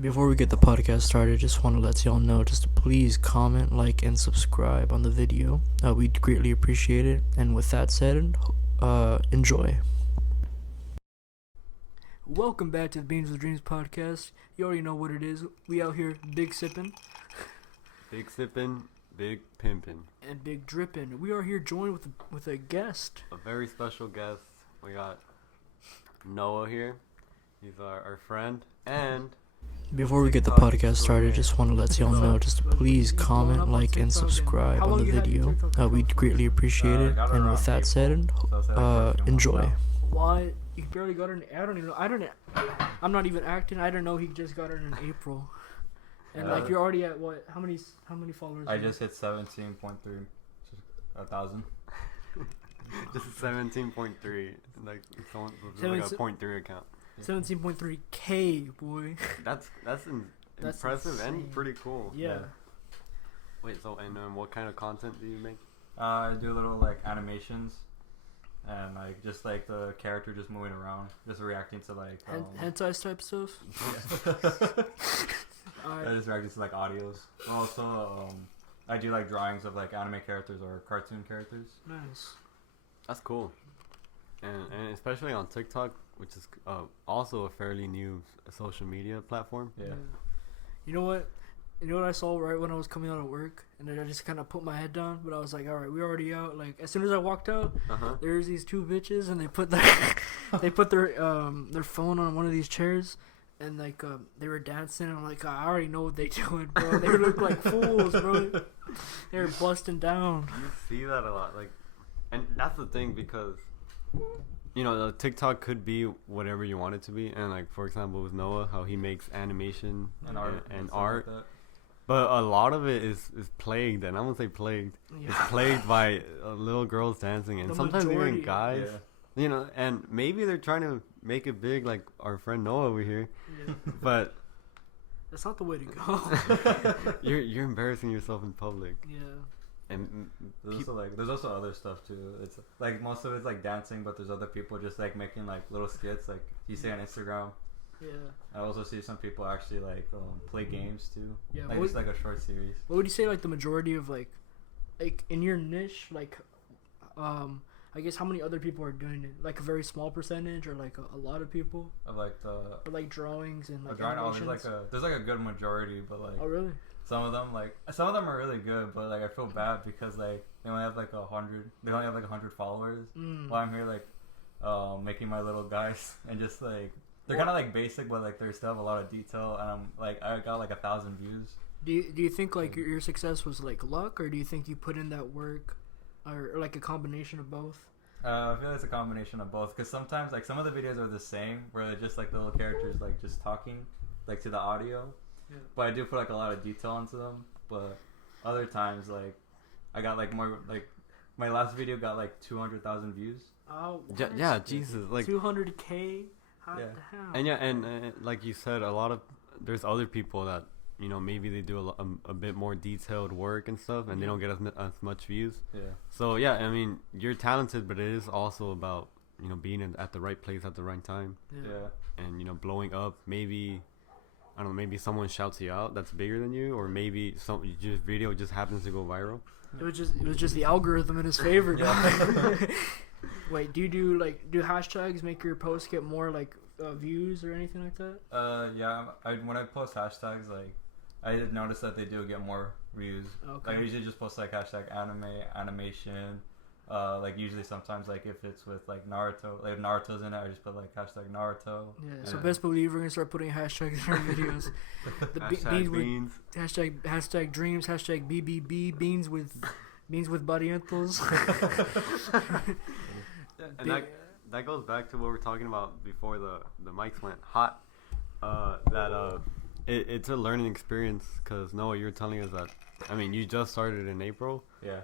Before we get the podcast started, just want to let y'all know just to please comment, like, and subscribe on the video. We'd greatly appreciate it. And with that said, enjoy. Welcome back to the Beans with Dreams podcast. You already know what it is. We out here big sipping. Big sipping, big pimping. And big dripping. We are here joined with a guest. A very special guest. We got Noah here. He's our friend. And before we get the podcast started, just want to let y'all know just to please comment, like, and subscribe on the video. We'd greatly appreciate it. And with that said, enjoy. Why? You barely got it in, I don't even know. I'm not even acting. I don't know he just got it in April. And like you're already at what? How many followers? I just hit 17.3 thousand. just 17.3. Like someone like a 0.3 account. 17.3K, boy. That's impressive insane. And pretty cool. Yeah. Wait, so and what kind of content do you make? I do little like animations, and like just like the character just moving around, just reacting to like hentai type stuff. I just reacting to like audios. Also, I do like drawings of like anime characters or cartoon characters. Nice. That's cool. And especially on TikTok, which is also a fairly new social media platform. Yeah. You know what? You know what I saw right when I was coming out of work, and then I just kind of put my head down. But I was like, all right, we're already out. Like as soon as I walked out, there's these two bitches, and they put their phone on one of these chairs, and like they were dancing. And I'm like, I already know what they doing, bro. They look like fools, bro. They were busting down. You see that a lot, like, and that's the thing because. You know, the TikTok could be whatever you want it to be, and like for example with Noah, how he makes animation and art, like but a lot of it is plagued, and I'm gonna say plagued. Yeah. It's plagued by little girls dancing, and sometimes even guys. Yeah. You know, and maybe they're trying to make it big, like our friend Noah over here. Yeah. But that's not the way to go. you're embarrassing yourself in public. Yeah. And there's also other stuff too. It's like most of it's like dancing, but there's other people just like making like little skits, like you see on Instagram. Yeah. I also see some people actually like play games too. Yeah. Like just like a short series. What would you say like the majority of like in your niche, like I guess how many other people are doing it? Like a very small percentage, or like a lot of people? Of like the or like drawings and like animations? There's like a good majority, but like. Oh really? Some of them are really good, but like I feel bad because like they only have like 100. They only have like 100 followers. While I'm here like making my little guys, and just like they're kind of like basic, but like they still have a lot of detail. And I'm like I got like 1,000 views. Do you think like your success was like luck, or do you think you put in that work, or like a combination of both? I feel like it's a combination of both, because sometimes like some of the videos are the same, where they're just like the little characters like just talking like to the audio. Yeah. But I do put like a lot of detail into them. But other times, like I got like more, like my last video got like 200,000 views. Oh yeah, Jesus, like 200K. How the hell? And and like you said, there's other people that maybe they do a bit more detailed work and stuff, and they don't get as much views. Yeah. So yeah, I mean you're talented, but it is also about being at the right place at the right time. Yeah. And blowing up, maybe. I don't know, maybe someone shouts you out that's bigger than you, or maybe your video just happens to go viral. It was just the algorithm in his favor. Wait, do hashtags make your posts get more like views or anything like that? Yeah. When I post hashtags, like I did notice that they do get more views. Okay. Like I usually just post like hashtag anime, animation. Like usually sometimes like if it's with like Naruto, like if Naruto's in it, I just put like hashtag Naruto. Yeah, so best believe we're gonna start putting hashtags in our videos. Hashtag beans. Hashtag dreams. Hashtag BBB beans with buddy ankles. And that goes back to what we were talking about before the mics went hot. It's a learning experience, because Noah, you're telling us that. I mean, you just started in April. Yeah.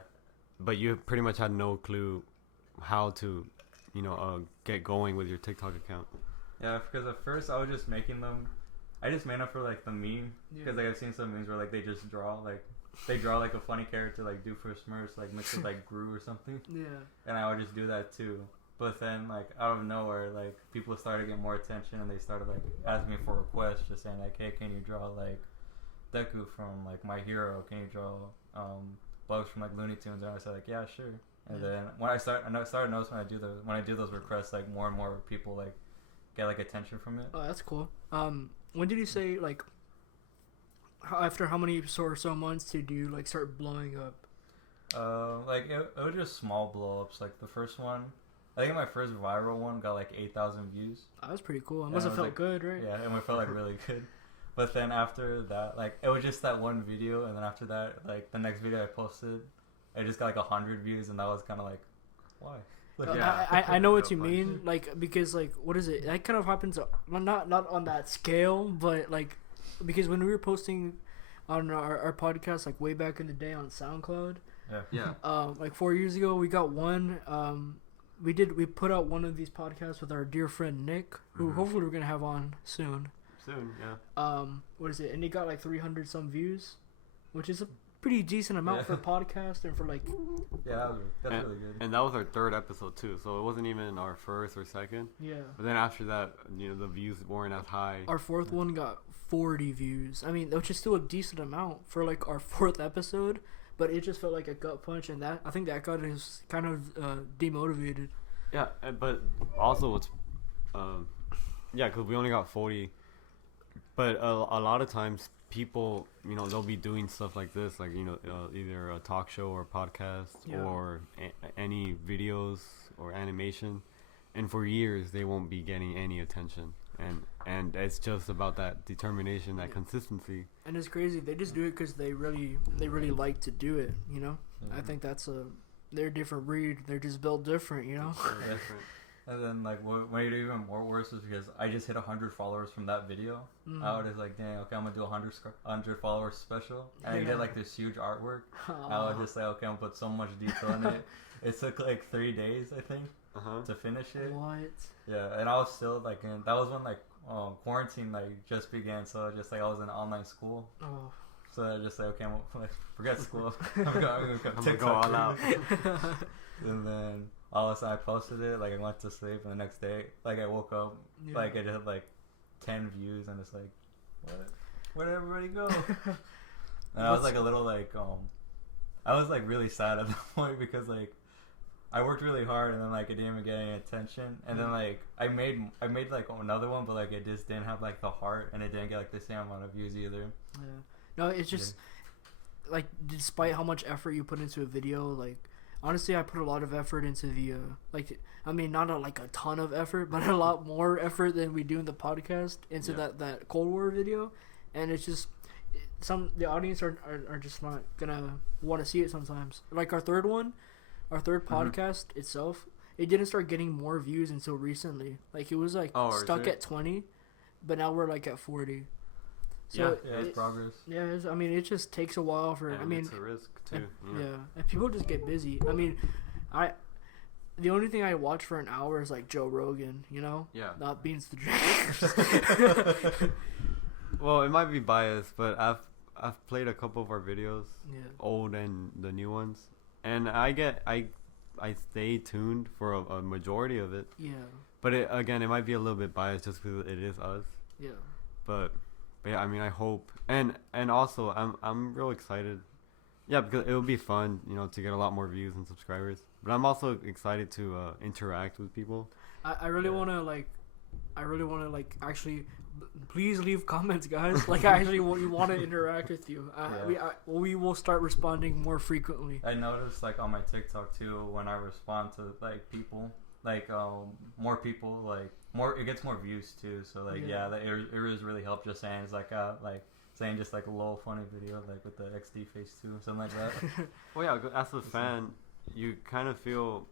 But you pretty much had no clue how to, get going with your TikTok account. Yeah, because at first I was just making them. I just made them for like the meme, because like I've seen some memes where like they just draw like a funny character like Doofus Smurfs like mixed with like Gru or something. Yeah. And I would just do that too. But then, like, out of nowhere, like, people started getting more attention, and they started, like, asking me for requests, just saying, like, hey, can you draw, like, Deku from, like, My Hero? Can you draw, Bugs from, like, Looney Tunes? And I said, like, yeah, sure. And then when I started noticing when I do those requests, like, more and more people, like, get, like, attention from it. Oh, that's cool. When did you say, like, after how many or so months did you, like, start blowing up? Like, it was just small blow-ups. Like, the first one, I think my first viral one got like 8,000 views. That was pretty cool. It must have felt like, good, right? Yeah, and it felt like really good. But then after that, like, it was just that one video, and then after that, like, the next video I posted, it just got like 100 views, and that was kind of like, why? Like, I know what you mean, like, because, like, what is it? That kind of happens, not on that scale, but, like, because when we were posting on our podcast, like, way back in the day on SoundCloud, like 4 years ago, we got one. We put out one of these podcasts with our dear friend Nick, who hopefully we're gonna have on soon. What is it? And it got like 300 some views, which is a pretty decent amount for a podcast and for like. Yeah, that's really good. And that was our third episode too, so it wasn't even our first or second. Yeah. But then after that, you know, the views weren't as high. Our fourth one got 40 views. I mean, which is still a decent amount for like our fourth episode. But it just felt like a gut punch, and I think that got us kind of demotivated. Yeah, but also it's, because we only got 40. But a lot of times people, you know, they'll be doing stuff like this, like, you know, either a talk show or podcast or any videos or animation, and for years they won't be getting any attention. And it's just about that determination, that consistency. And it's crazy. They just do it because they really like to do it, you know? I think they're a different breed. They're just built different, you know? Different. And then, like, what made it even more worse was because I just hit 100 followers from that video. I was just like, dang, okay, I'm going to do a 100 followers special. And I did, like, this huge artwork. I was just like, okay, I'm going to put so much detail in it. It took, like, 3 days, I think, to finish it. What? Yeah, and I was still, like, that was when, like, quarantine, like, just began. So, just, like, I was in online school. Oh. So I just like, okay, forget school. I'm going to go all out. And then all of a sudden I posted it, like, I went to sleep, and the next day, like, I woke up, like, it had like 10 views, and it's like, what? Where'd everybody go? And I was like a little like, I was like really sad at that point because like I worked really hard, and then like it didn't even get any attention, and then like I made like another one, but like it just didn't have like the heart, and it didn't get like the same amount of views either. Yeah. No, it's just like, despite how much effort you put into a video, like, honestly, I put a lot of effort into the like, I mean, not like a ton of effort, but a lot more effort than we do in the podcast into that Cold War video, and it's just the audience are just not gonna want to see it sometimes. Like our third podcast itself, it didn't start getting more views until recently. Like, it was like stuck at 20, but now we're like at 40. So it's progress. Yeah, I mean, it just takes a while for. I mean, it's a risk too. And people just get busy. I mean, the only thing I watch for an hour is like Joe Rogan, you know. Yeah. Not Beans the Drinkers. Well, it might be biased, but I've played a couple of our videos, old and the new ones, and I stay tuned for a majority of it. Yeah. But it might be a little bit biased just because it is us. Yeah. But yeah, I mean, I hope, and also I'm real excited. Yeah, because it will be fun, you know, to get a lot more views and subscribers. But I'm also excited to interact with people. I really want to actually, please leave comments, guys. Like, I actually want to interact with you. We will start responding more frequently. I noticed, like, on my TikTok too, when I respond to like people, like more people, like it gets more views too. So like it really helped just saying it's like saying just like a little funny video like with the XD face too, something like that. Well, yeah, as a fan, you kind of feel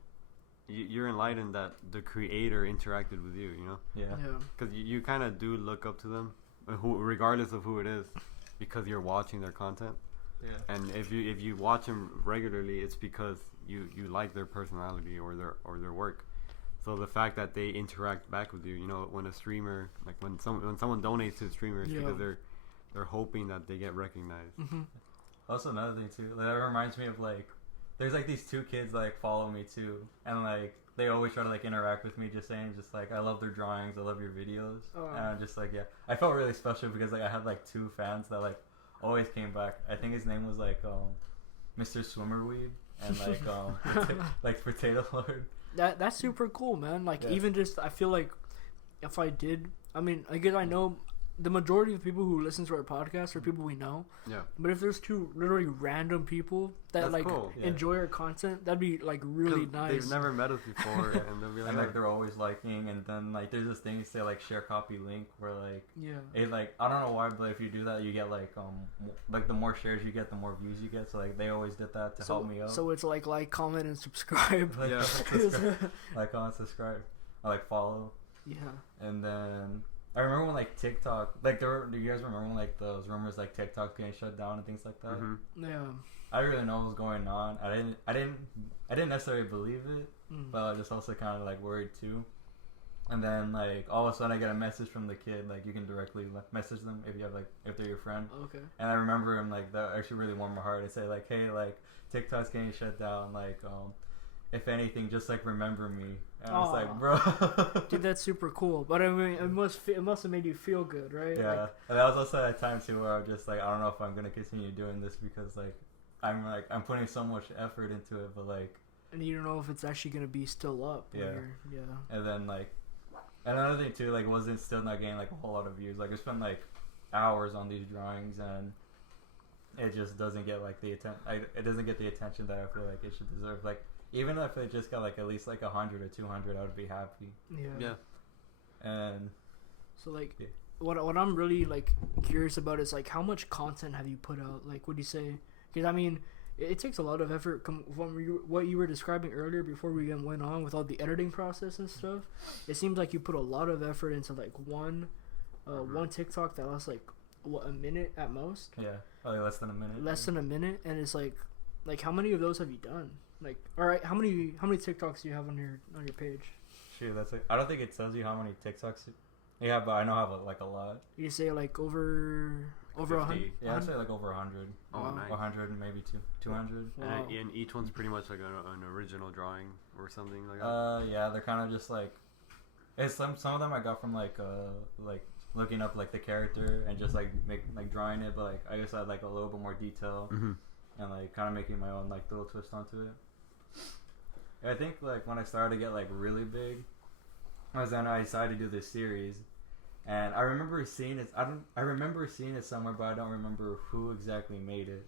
you're enlightened that the creator interacted with you, you know? Yeah. Because you kind of do look up to them, regardless of who it is, because you're watching their content. Yeah. And if you watch them regularly, it's because you like their personality or their work. So the fact that they interact back with you, you know, when a streamer, like when someone donates to streamers, because they're hoping that they get recognized. Also, another thing too, that reminds me of like there's like these two kids like follow me too, and like they always try to like interact with me, just saying just like I love their drawings, I love your videos, and I'm just like I felt really special because like I had like 2 fans that like always came back. I think his name was like Mr. Swimmerweed and like Potato Lord. That's super cool, man. Like even just I feel like if I did, I mean, I guess I know the majority of people who listen to our podcast are people we know. Yeah. But if there's 2 literally random people that like enjoy our content, that'd be like really nice. They've never met us before, and they'll be like, and like they're always liking, and then like there's this thing you say like share copy link where like it like I don't know why, but if you do that, you get like the more shares you get, the more views you get. So like they always did that to help me out. So it's like comment, and subscribe. Like comment, subscribe, or like follow. Yeah. And then I remember when like TikTok, like do you guys remember when like those rumors like TikTok getting shut down and things like that? Mm-hmm. Yeah. I didn't really know what was going on. I didn't necessarily believe it, but I was just also kind of like worried too. And then like all of a sudden I get a message from the kid, like you can directly message them if you have like if they're your friend. Okay. And I remember him like that actually really warmed my heart. I say like, hey, like TikTok's getting shut down, like if anything, just like remember me. And I was like, bro, dude, that's super cool. But I mean, it must have made you feel good, right? Yeah, like, and that was also a time too where I was just like, I don't know if I'm gonna continue doing this because like I'm putting so much effort into it, but like, and you don't know if it's actually gonna be still up. Yeah. And then like another thing too, like wasn't still not getting like a whole lot of views. Like I spent like hours on these drawings and it just doesn't get like the it doesn't get the attention that I feel like it should deserve. Like even if it just got like at least like 100 or 200, I would be happy. Yeah. And so like what I'm really like curious about is like how much content have you put out? Like what do you say? Because I mean it takes a lot of effort from what you were describing earlier before we went on with all the editing process and stuff. It seems like you put a lot of effort into like one TikTok that lasts like what, a minute at most? Yeah, probably less than a minute. Less than a minute, and it's like how many of those have you done? Like, all right, how many TikToks do you have on your page? Shoot, that's I don't think it tells you how many TikToks. Yeah, but I know I have like a lot. You say like over 100? Yeah, I'd say like over 100. Oh, nice. 100, maybe 200. Wow. And each one's pretty much like an original drawing or something like that. Yeah, they're kind of just like it's some of them I got from like looking up like the character and just like drawing it, but like I guess I had like a little bit more detail and like kind of making my own like little twist onto it. I think like when I started to get like really big, I decided to do this series, and I remember seeing it. I remember seeing it somewhere, but I don't remember who exactly made it.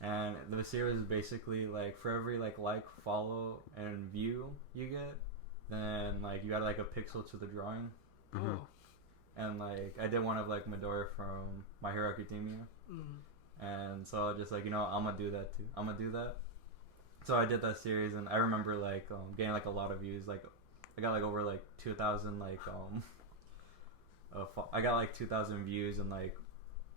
And the series is basically like for every like follow, and view you get, then like you got like a pixel to the drawing. Oh. And like I did one of like Midoriya from My Hero Academia, and so I was just like, I'm gonna do that too. I'm gonna do that. So I did that series, and I remember like getting like a lot of views. Like I got like over like 2,000 I got like 2,000 views, and like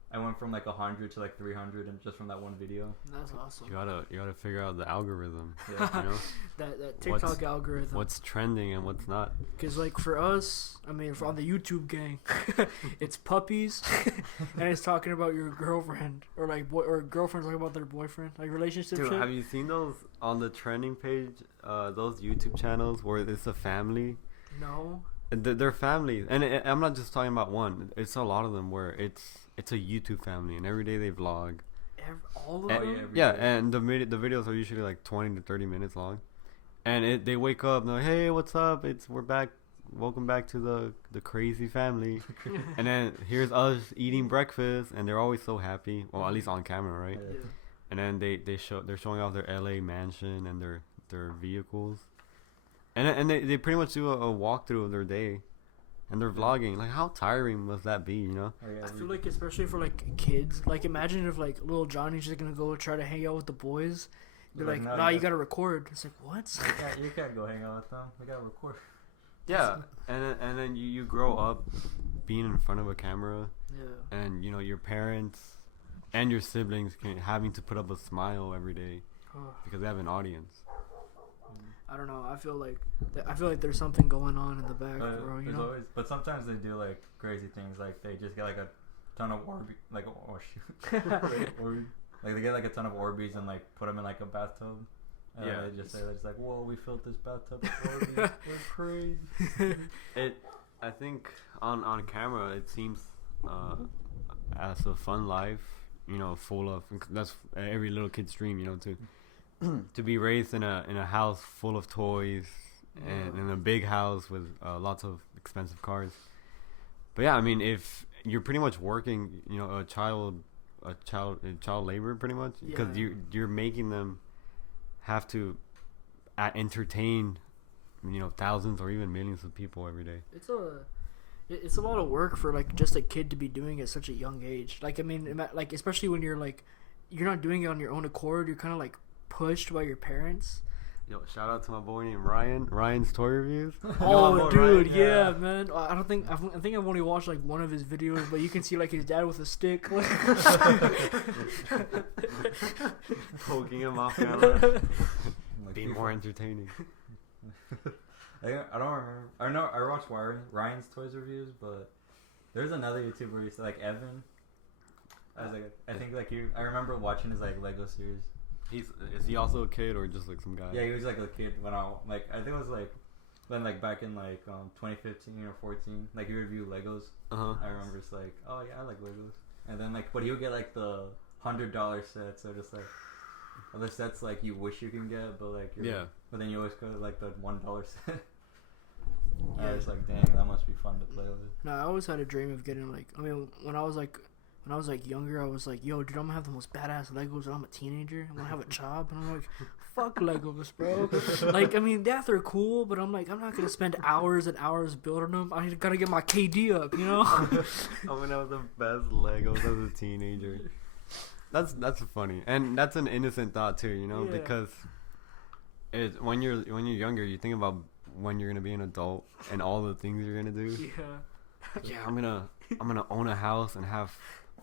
I went from like 100 to like 300, and just from that one video. That's awesome. You gotta figure out the algorithm. Yeah. that TikTok algorithm. What's trending and what's not. Because like for us, I mean, on the YouTube gang, it's puppies, and it's talking about your girlfriend or like or girlfriends talking about their boyfriend, like relationship. Dude, shit. have you seen those on the trending page? Those YouTube channels where it's a family. No. They're families, and I'm not just talking about one. It's a lot of them where it's a YouTube family, and every day they vlog. All of them? Yeah, and the videos are usually like 20 to 30 minutes long, and they wake up and they're like, hey, what's up? We're back. Welcome back to the crazy family. And then here's us eating breakfast, and they're always so happy. Well, at least on camera, right? Yeah. And then they're showing off their LA mansion and their vehicles. And they pretty much do a walkthrough of their day, and they're vlogging. Like, how tiring must that be, Oh, yeah, I feel like especially for like kids. Like, imagine if like little Johnny's just gonna go try to hang out with the boys. You're like, nah, you gotta record. It's like, what? You can't go hang out with them. We gotta record. Yeah, and then you grow up being in front of a camera. Yeah. And your parents and your siblings having to put up a smile every day because they have an audience. I don't know. I feel like there's something going on in the back, bro. Always, but sometimes they do like crazy things. Like they just get like a ton of Like they get like a ton of Orbeez and like put them in like a bathtub. And they just say, it's like, whoa, we filled this bathtub with Orbeez. We're crazy. I think on camera it seems as a fun life, you know, full of, that's every little kid's dream, you know, to be raised in a house full of toys and in a big house with lots of expensive cars. But yeah, I mean, if you're pretty much working, you know, child labor pretty much, because you're making them have to entertain, you know, thousands or even millions of people every day. It's a lot of work for like just a kid to be doing at such a young age. Like, I mean, like especially when you're like, you're not doing it on your own accord. You're kind of like pushed by your parents. Yo, shout out to my boy named Ryan. Ryan's toy reviews. Oh, dude, Ryan? Yeah, man. I think I've only watched like one of his videos, but you can see like his dad with a stick, poking him off camera, being more entertaining. I don't remember. I watched Ryan's toys reviews, but there's another YouTuber who's like Evan. I think like I remember watching his like Lego series. Is he also a kid or just like some guy? Yeah, he was like a kid when I think it was like when like back in like 2015 or 14, like he reviewed Legos. I remember it's like, oh yeah, I like Legos. And then like, but he would get like the $100 sets, or just like other sets like you wish you can get, but like but then you always go to like the $1 set. I was like, dang, that must be fun to play with. No, I always had a dream of getting like, I mean, when I was younger, I was like, yo, dude, I'm gonna have the most badass Legos when I'm a teenager. I'm gonna have a job. And I'm like, fuck Legos, bro. Like, I mean, yeah, they're cool, but I'm like, I'm not gonna spend hours and hours building them. I gotta get my KD up, you know? I'm gonna have the best Legos as a teenager. That's funny. And that's an innocent thought too, you know, because when you're younger, you think about when you're gonna be an adult and all the things you're gonna do. Yeah, I'm gonna own a house and have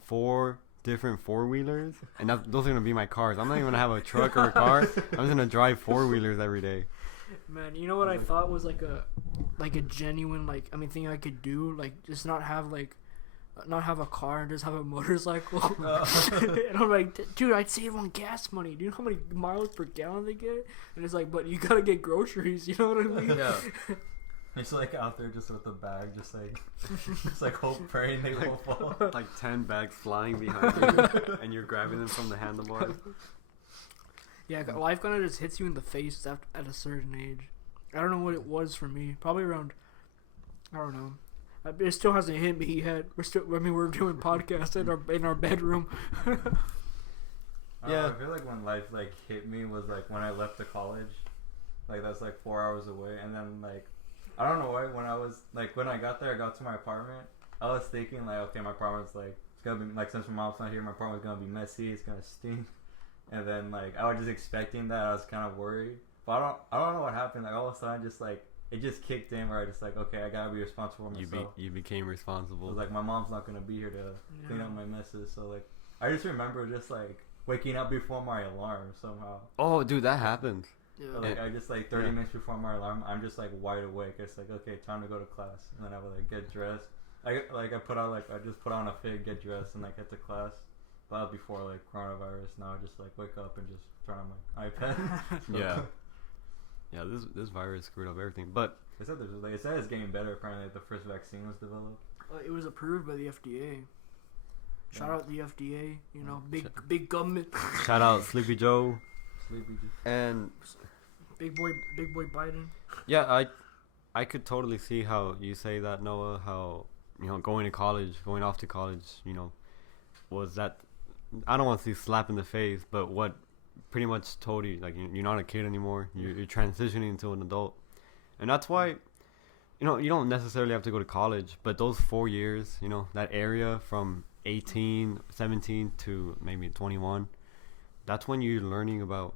4 different 4-wheelers, and those are gonna be my cars. I'm not even gonna have a truck or a car. I'm just gonna drive 4-wheelers every day. Man, you know what I thought was like a genuine thing I could do, like just not have a car and just have a motorcycle. And I'm like, dude, I'd save on gas money. Do you know how many miles per gallon they get? And it's like, but you gotta get groceries. You know what I mean? Yeah. It's like out there just with a bag, just like hope, praying they won't fall. Like 10 bags flying behind you, and you're grabbing them from the handlebars. Yeah, life kind of just hits you in the face at a certain age. I don't know what it was for me. Probably around, I don't know. It still hasn't hit me yet. We're doing podcasts in our bedroom. Yeah, I feel like when life like hit me was like when I left the college. Like that's like 4 hours away, and then like I don't know why when I got there, I got to my apartment. I was thinking like, okay, my apartment's like it's gonna be like since my mom's not here, my apartment's gonna be messy, it's gonna stink. And then like I was just expecting that. I was kind of worried, but I don't know what happened. Like all of a sudden, just like it just kicked in where I just like, okay, I gotta be responsible for myself. You became responsible. Like my mom's not gonna be here to clean up my messes, so like I just remember just like waking up before my alarm somehow. Oh, dude, that happens. Yeah. Like I just like 30 minutes before my alarm, I'm just like wide awake. It's like, okay, time to go to class, and then I would like get dressed. I just put on a fit, get dressed, and like head to class. But that was before like coronavirus. Now I just like wake up and just turn on my iPad. Yeah, this virus screwed up everything. But it said it's getting better. Apparently, the first vaccine was developed. It was approved by the FDA. Shout out the FDA. You know, big government. Shout out Sleepy Joe. And big boy Biden. Yeah, I could totally see how you say that, Noah. How, you know, going off to college, you know, was that, I don't want to say slap in the face, but what pretty much told you like you're not a kid anymore. You're transitioning into an adult, and that's why, you know, you don't necessarily have to go to college, but those 4 years, you know, that area from 17 to maybe 21. That's when you're learning about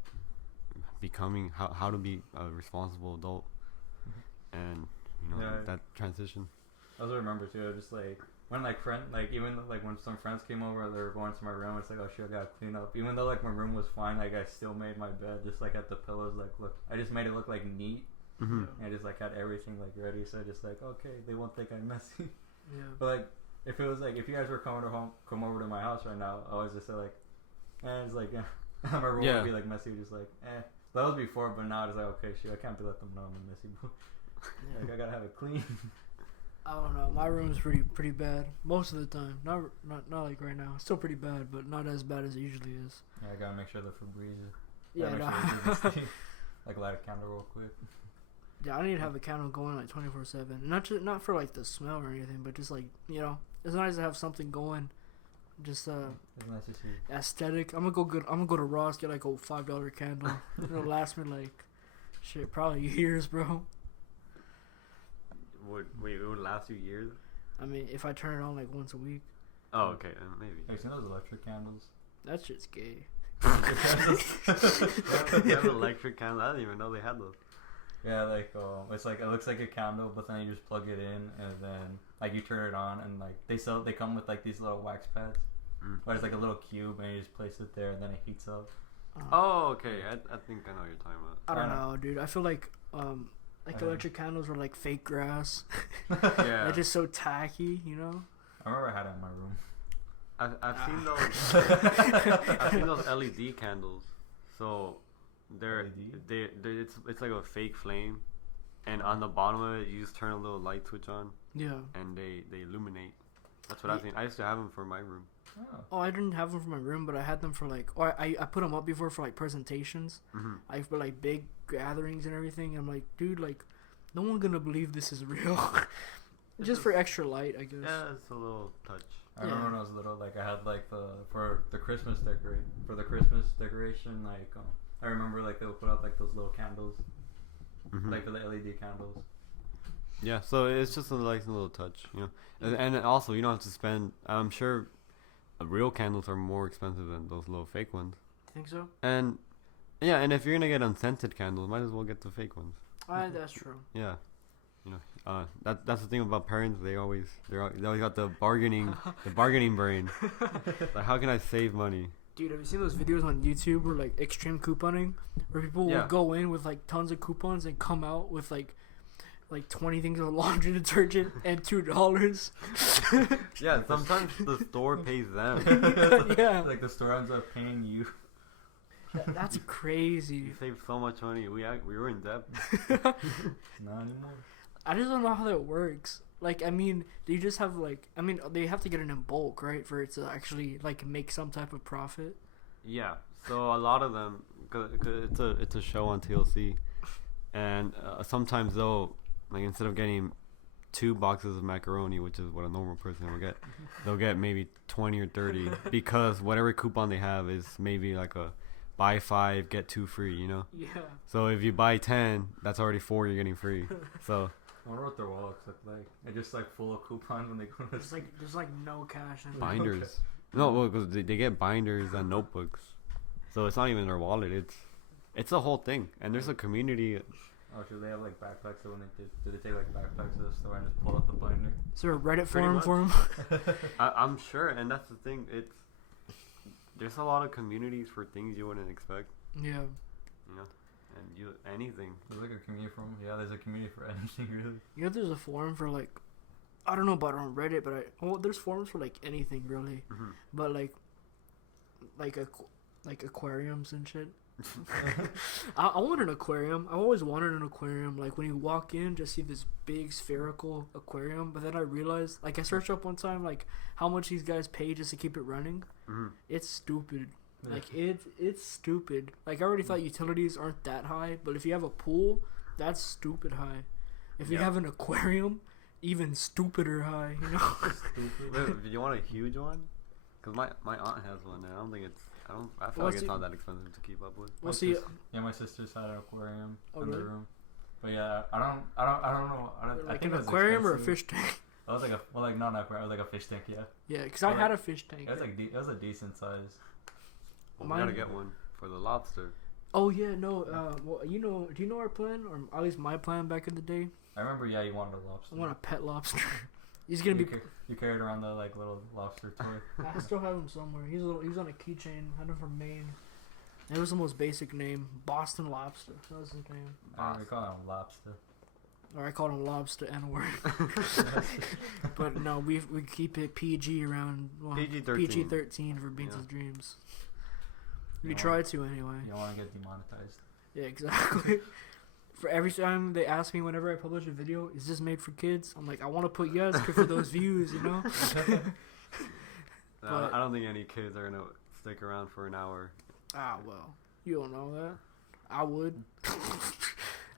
becoming how to be a responsible adult, and you know that transition. I also remember too, just like when like even like when some friends came over, they were going to my room. It's like, oh shit, I gotta clean up. Even though like my room was fine, like I still made my bed, just like at the pillows. Like look, I just made it look like neat. And I just like had everything like ready. So just like, okay, they won't think I'm messy. Yeah. But like if it was like if you guys were come over to my house right now, I always just say like, and it's like my room would be like messy, just like That was before, but now it's like, okay, shit, I can't be let them know I'm a messy boy. Like I gotta have it clean. I don't know. My room's pretty bad most of the time. Not like right now. It's still pretty bad, but not as bad as it usually is. Yeah, I gotta make sure the Febreze. Yeah, sure like light a candle real quick. Yeah, I need to have a candle going like 24/7. Not for like the smell or anything, but just like, you know, it's nice to have something going. Just it's nice to see. Aesthetic. I'm gonna go to Ross, get like a $5 candle. It'll last me like shit, probably years, bro. Wait, it would last you years? I mean, if I turn it on like once a week. Oh, okay, maybe. Have you seen those electric candles? That shit's gay. They have electric candles. I didn't even know they had those. Yeah, like it's like it looks like a candle, but then you just plug it in, and then like you turn it on, and like they come with like these little wax pads, where it's like a little cube, and you just place it there, and then it heats up. Oh, okay. I think I know what you're talking about. I don't know, dude. I feel like electric candles were like fake grass. Yeah. They're just so tacky, you know. I remember I had it in my room. I've seen those. I've seen those LED candles. So it's like a fake flame, and on the bottom of it you just turn a little light switch on. Yeah. And they illuminate. That's what I've seen. I used to have them for my room. Oh, I didn't have them for my room, but I had them for like, or I put them up before for like presentations. I for like big gatherings and everything. I'm like, dude, like, no one gonna believe this is real. Just for extra light, I guess. Yeah, it's a little touch. I remember when I was little, like I had like for the Christmas decoration, like I remember like they would put out like those little candles, like the LED candles. Yeah, so it's just a little touch, you know, and also you don't have to spend. I'm sure real candles are more expensive than those little fake ones. Think so? And yeah, and if you're gonna get unscented candles, might as well get the fake ones. That's true. Yeah, you know, that's the thing about parents. They always got the bargaining brain. Like, how can I save money? Dude, have you seen those videos on YouTube where like extreme couponing, where people will go in with like tons of coupons and come out with like 20 things of laundry detergent and $2. Yeah, sometimes the store pays them. Yeah, like the store ends up paying you. That's crazy. You save so much money. We were in debt. Not anymore. I just don't know how that works. Like, I mean, do you just have like, I mean, they have to get it in bulk, right, for it to actually like make some type of profit? Yeah. So a lot of them, cause it's a show on TLC, and sometimes they'll, like, instead of getting 2 boxes of macaroni, which is what a normal person would get, they'll get maybe 20 or 30 because whatever coupon they have is maybe like a buy 5 get 2 free, you know. Yeah. So if you buy 10, that's already 4 you're getting free. So. I wonder what their wallets look like. They're just like full of coupons when they go to. There's like no cash in binders. No, well, because they get binders and notebooks, so it's not even their wallet. It's a whole thing, and there's a community. Oh, should they have like backpacks? So when do they take like backpacks to the store and just pull out the binder? Is there a Reddit forum for them? I'm sure, and that's the thing. There's a lot of communities for things you wouldn't expect. Yeah. You know. And anything. There's like a community for them. Yeah, there's a community for anything, really. You know, there's a forum for like, I don't know about it on Reddit, but there's forums for like anything really, but like aquariums and shit. I want an aquarium. I've always wanted an aquarium. Like when you walk in, just see this big spherical aquarium. But then I realized, like I searched up one time, like how much these guys pay just to keep it running. It's stupid. Like it's stupid. Like I already thought utilities aren't that high, but if you have a pool, that's stupid high. If you have an aquarium, even stupider high. You know. Stupid. Do you want a huge one? Because my aunt has one, and I don't think I feel like it's not that expensive to keep up with. We'll see. Yeah, my sister's had an aquarium in the room, but yeah, I don't know. Like an aquarium or a fish tank. I was like not an aquarium. I was like a fish tank. Yeah. Yeah, because I had a fish tank. It was a decent size. Well, we gotta get one for the lobster. Oh yeah, no. Well, do you know our plan, or at least my plan back in the day? I remember. Yeah, you wanted a lobster. I want a pet lobster. He's gonna be. You carried around the like little lobster toy. I still have him somewhere. He's on a keychain. I had him from Maine. It was the most basic name, Boston Lobster. That was his name. We call him Lobster. Or I called him Lobster N-word. But no, we keep it PG around. Well, PG-13 for Beans' Dreams. We try to anyway. You don't want to get demonetized. Yeah, exactly. For every time they ask me whenever I publish a video, is this made for kids? I'm like, I want to put yes for those views, you know? I don't think any kids are going to stick around for an hour. Ah, well. You don't know that. I would.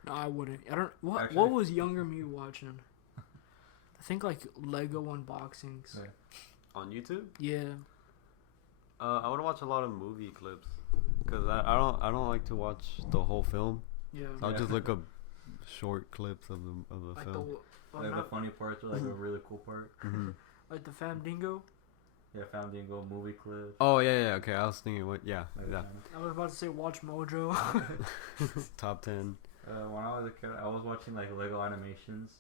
No, I wouldn't. I don't. What was younger me watching? I think like Lego unboxings. Yeah. On YouTube? Yeah. I would watch a lot of movie clips because I don't like to watch the whole film. Yeah. So I'll just look up short clips of the Like film. The funny parts are like a really cool part. Mm-hmm. Like the Fam Dingo. Yeah, Found Dingo movie clips. Oh yeah. Okay, I was thinking what? Yeah, yeah. I was about to say Watch Mojo. Top 10. When I was a kid, I was watching like Lego animations.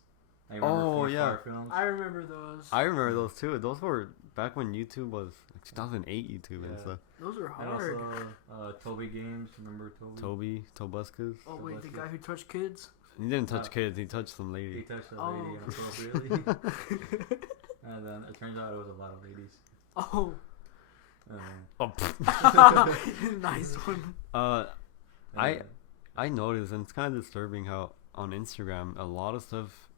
Like, Oh yeah. Films? I remember those. I remember those too. Those were back when YouTube was like 2008 YouTube and stuff. Those were And hard. also, Toby Games. Remember Toby? Tobuscus. Oh wait, the guy who touched kids. He didn't touch kids. He touched some He lady. touched a lady inappropriately. And then it turns out it was a lot of ladies. Oh. Nice one. I noticed, and it's kind of disturbing how on Instagram a lot of stuff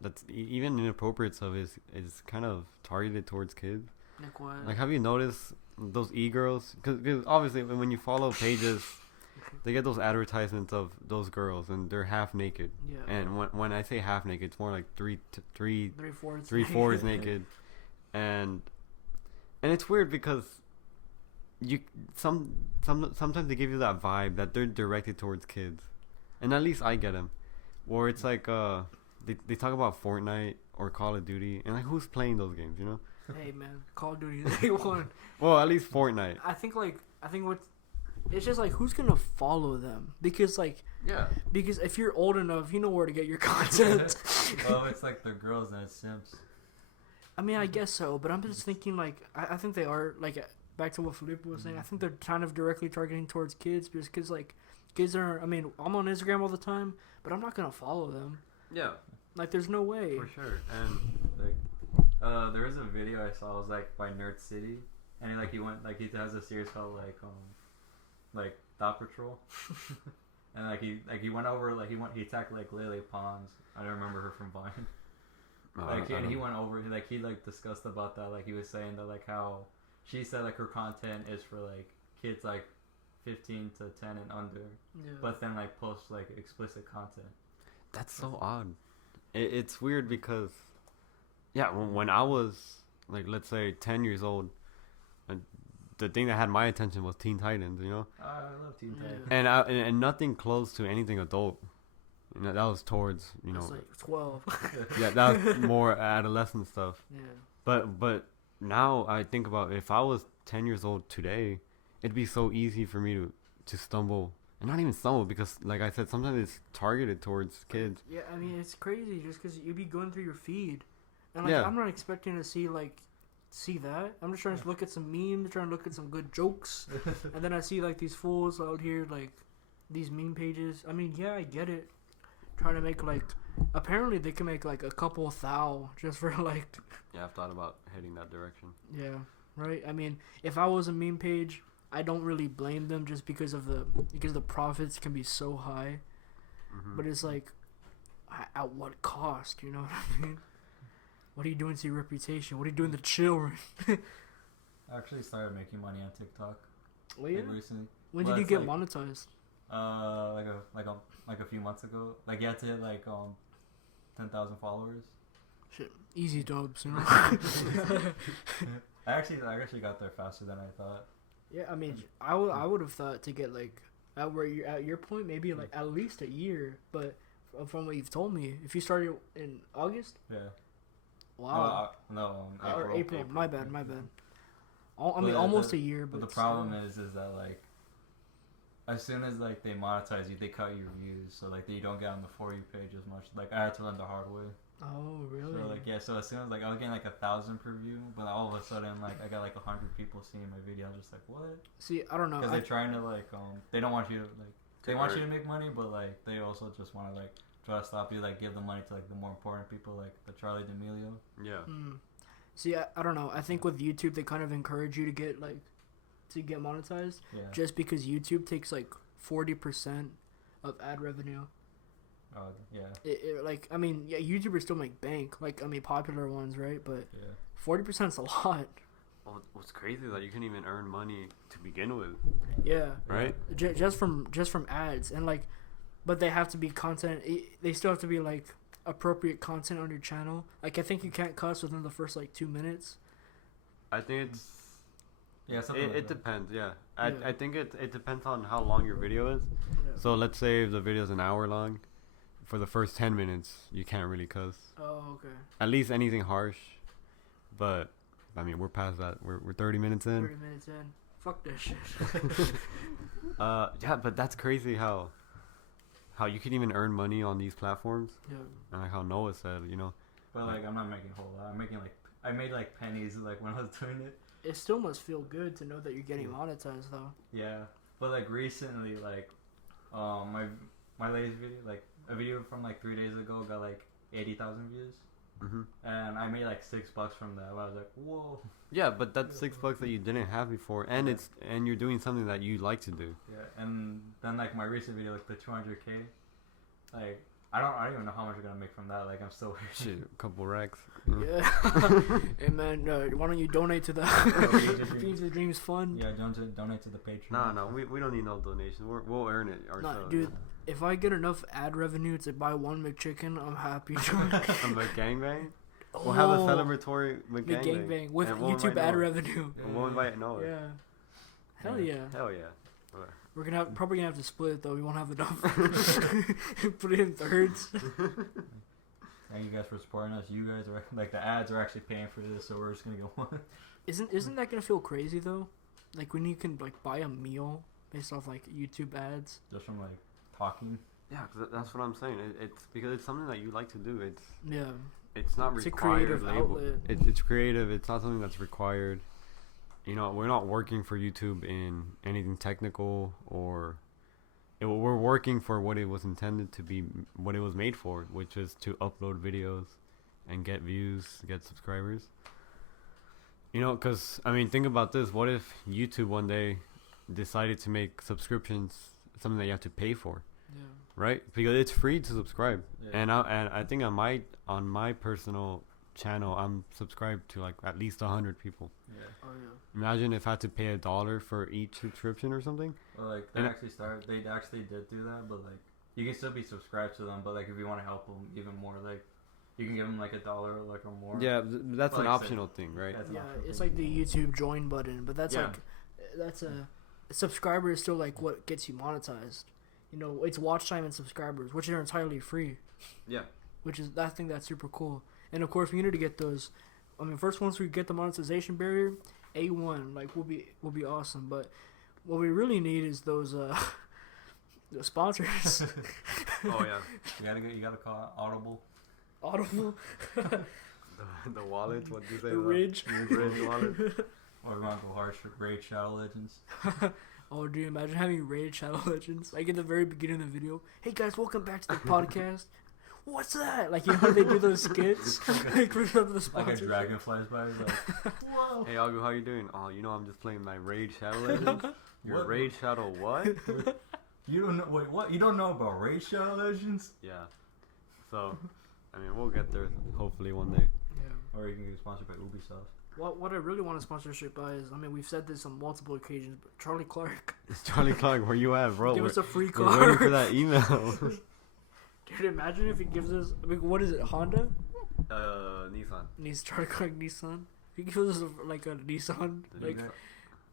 that's even inappropriate stuff is kind of targeted towards kids. Like what? Like, have you noticed those e-girls? Because obviously when you follow pages, they get those advertisements of those girls and they're half naked. Yeah. And when I say half naked, it's more like three fourths naked, and it's weird because you sometimes they give you that vibe that they're directed towards kids, and at least I get them, where it's like they talk about Fortnite or Call of Duty, and like who's playing those games, you know? Hey man, Call of Duty they won. Well, at least Fortnite. I think what's it's just like who's gonna follow them because if you're old enough, you know where to get your content. Well, it's like they're girls and it's simps. I mean, I guess so, but I'm just thinking like I think they are like back to what Felipe was saying. I think they're kind of directly targeting towards kids because like kids are. I mean, I'm on Instagram all the time, but I'm not gonna follow them. Yeah, like there's no way. for sure. And like, there was a video I saw. It was like by Nerd City, and he went like he has a series called like Dot Patrol, and he went over he attacked like Lele Pons. I don't remember her from Vine. And he went over he discussed about that. Like he was saying that like how she said like her content is for like kids like 15 to 10 and under, but then like posts like explicit content. That's so odd. It's weird because when I was like, let's say 10 years old, the thing that had my attention was Teen Titans, you know. I love Teen Titans. And nothing close to anything adult. You know, that was towards, you know, like 12. Yeah, that was more adolescent stuff. Yeah. But now I think about if I was 10 years old today, it'd be so easy for me to stumble. And not even stumble because, like I said, sometimes it's targeted towards kids. Yeah, I mean, it's crazy just because you'd be going through your feed. And, like, I'm not expecting to see that. I'm just trying to look at some memes, trying to look at some good jokes. And then I see, like, these fools out here, like, these meme pages. I mean, yeah, I get it. Trying to make, like, apparently they can make, like, a couple thou just for, like... Yeah, I've thought about heading that direction. Yeah, right? I mean, if I was a meme page, I don't really blame them just because the profits can be so high. Mm-hmm. But it's like, at what cost, you know what I mean? What are you doing to your reputation? What are you doing to children? I actually started making money on TikTok. Oh yeah? Recently. When did you get monetized? Like a few months ago. Like you had to hit 10,000 followers. Shit, easy dubs, you know. I actually got there faster than I thought. Yeah, I mean, I would have thought to get like at your point maybe like at least a year, but from what you've told me, if you started in August. Yeah. Wow. April. My bad. I mean, almost a year. But the problem is that like, as soon as like they monetize you, they cut your views, so like you don't get on the For You page as much. Like I had to learn the hard way. Oh really? So as soon as like I was getting like 1,000 per view, but all of a sudden like I got like 100 people seeing my video. I'm just like, what? See, I don't know. Because they're trying to like they don't want you to like they want you to make money, but like they also just want to like try to stop you, like give the money to like the more important people, like the Charlie D'Amelio. Yeah. See, I don't know. I think with YouTube they kind of encourage you to to get monetized, Yeah. just because YouTube takes like 40% of ad revenue. Oh yeah. Like, I mean, yeah, YouTubers still make bank. Like, I mean, popular ones, right? But Yeah. 40% is a lot. Well, what's crazy is that you can even earn money to begin with, Yeah. right? Just from ads, and like, but they have to be content. They still have to be like appropriate content on your channel. Like, I think you can't cuss within the first like 2 minutes. I think it's Yeah. Something like it that. depends. Yeah, Yeah. I think it depends on how long your video is. Yeah. So let's say if the video is an hour long, for the first 10 minutes you can't really cuss. Oh, okay. At least anything harsh, but I mean we're past that. We're 30 minutes in. 30 minutes in. Fuck that shit. Yeah, but that's crazy how you can even earn money on these platforms. Yeah. And like how Noah said, you know. But like, I'm not making a whole lot. I'm making like, I made like pennies like when I was doing it. It still must feel good to know that you're getting monetized, though. Yeah. But like recently, like, my latest video, like a video from like 3 days ago, got like 80,000 views. And I made like $6 from that. I was like, whoa. Yeah, but that's $6 that you didn't have before, and and you're doing something that you like to do. Yeah, and then like my recent video, like the 200K, like I don't even know how much I'm gonna make from that. Like I'm still Shit, a couple racks. Yeah. Hey man, why don't you donate to the Feeds the Dreams Fund? Yeah, donate to the Patreon. No, we don't need no donation. We'll earn it ourselves. Nah, dude, if I get enough ad revenue to buy one McChicken, I'm happy. A McGangbang? We'll have a celebratory McGangbang. McGangbang with And we'll YouTube invite ad Noah. revenue. And we'll invite Noah. Yeah. Hell yeah. Hell yeah. We're probably gonna have to split it though. We won't have enough. Put it in thirds. Thank you guys for supporting us. You guys are like the ads are actually paying for this, so we're just gonna go on. Isn't that gonna feel crazy though? Like when you can like buy a meal based off like YouTube ads. Just from like talking. Yeah, cause that's what I'm saying. It's because it's something that you like to do. Yeah. It's not It's required. a creative outlet. It's creative. It's not something that's required. You know, we're not working for YouTube in anything technical or we're working for what it was intended to be, what it was made for, which is to upload videos and get views, get subscribers. You know, because, I mean, think about this. What if YouTube one day decided to make subscriptions something that you have to pay for? Yeah. Right? Because it's free to subscribe. Yeah. And I think on my personal channel, I'm subscribed to like at least 100 people. Yeah. Oh yeah. Imagine if I had to pay $1 for each subscription or something. Well, like they actually did do that, but like you can still be subscribed to them. But like if you want to help them even more, like you can give them like $1 like or more. Yeah, that's Well, an like optional thing, right? That's an Yeah, optional it's thing. like the YouTube join button, but that's Yeah. a subscriber is still like what gets you monetized. You know, it's watch time and subscribers, which are entirely free. Yeah. Which is I think that's super cool. And of course, we need to get those. I mean, first once we get the monetization barrier, A1 like will be awesome. But what we really need is those the sponsors. Oh yeah. You gotta call Audible. Audible, the wallet. What do you say? the Ridge. Ridge wallet. Or we want to go hard for Raid Shadow Legends. Oh, dude, imagine having Raid Shadow Legends. Like in the very beginning of the video, hey guys, welcome back to the podcast. What's that? Like, you know how they do those skits? Like, for the Like a sponsors. dragon flies by. Like, whoa. Hey Agu, how you doing? Oh, you know I'm just playing my Raid Shadow Legends. Your What? Raid Shadow what? You don't know? Wait, what? You don't know about Raid Shadow Legends? Yeah. So, I mean, we'll get there hopefully one day. Yeah. Or you can get sponsored by Ubisoft. What I really want a sponsorship by is, I mean, we've said this on multiple occasions, but Charlie Clark. Charlie Clark, where you at, bro? Give us a free We're waiting car. for that email. Dude, imagine if he gives us, I mean, what is it, Honda? Nissan. Charlie Clark Nissan. If he gives us like a Nissan, The like, Nissan.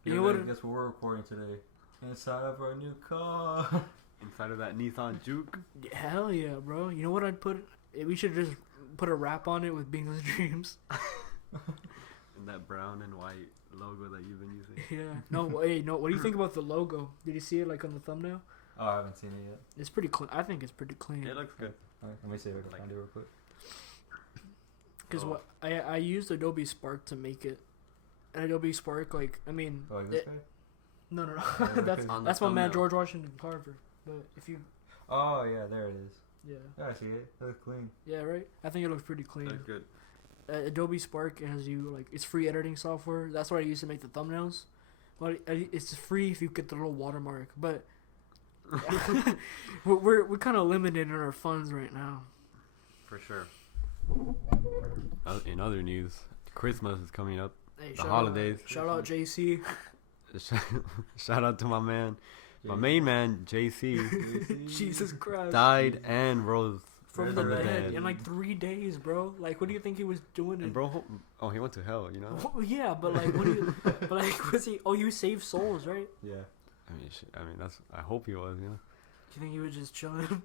you know what? Guess what we're recording today? Inside of our new car. Inside of that Nissan Juke. Hell yeah, bro. You know what I'd put? We should just put a wrap on it with Bing's Dreams. And that brown and white logo that you've been using. Yeah. No, wait, no. What do you think about the logo? Did you see it like on the thumbnail? Oh, I haven't seen it yet. It's pretty clean. I think it's pretty clean. It looks good. Alright, let me see if I can find it real quick. Because Oh. what I used Adobe Spark to make it. And Adobe Spark, like, I mean, Oh, like this guy? no. Yeah, that's on the that's my man thumbnail. George Washington Carver. But if you, Oh, yeah, there it is. yeah, Yeah, I see it. It looks clean. yeah, right. I think it looks pretty It clean. looks good. Adobe Spark has you like it's free editing software. That's what I use to make the thumbnails. Well, it's free if you get the little watermark, but we're kind of limited in our funds right now. For sure. In other news, Christmas is coming up. Hey, The holidays. Shout out JC. Shout out to my man, my main man JC. Jesus Christ. Died and rose From the dead in like 3 days, bro. Like, what do you think he was doing? And bro, he went to hell, you know. Oh, yeah, but like, what do you? But like, was he? Oh, you saved souls, right? Yeah. I mean, that's. I hope he was, you know. Do you think he was just chilling?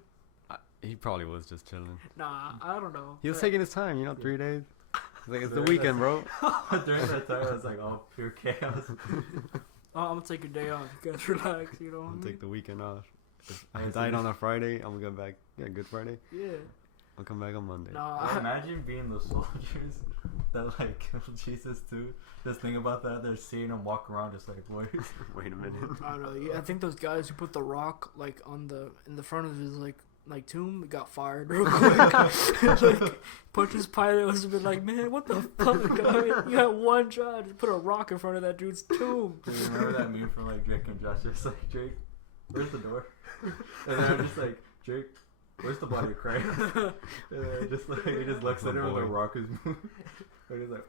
He probably was just chilling. Nah, I don't know. He was taking his time, you know, 3 days. He's like, it's the weekend, bro. During that time, I was like, oh, pure chaos. Oh, I'm gonna take a day off. You guys relax, you know. I'll take the weekend off. I died on a Friday. I'm gonna get back. Yeah, Good Friday. Yeah. I'll come back on Monday. Nah. Imagine being the soldiers that like killed Jesus too. Just think about that. They're seeing him walk around, just like, Wait a minute. I don't know. Yeah, I think those guys who put the rock like in the front of his like tomb got fired real quick. Like Pontius Pilate was a bit like, man, what the fuck, guy? You had one job, just put a rock in front of that dude's tomb. Do you remember that meme from like Drake and Josh? It's like, Drake, where's the door? And then I'm just like, Drake, where's the body of Christ? And then just like he just looks at him and the rock is moving. And he's like,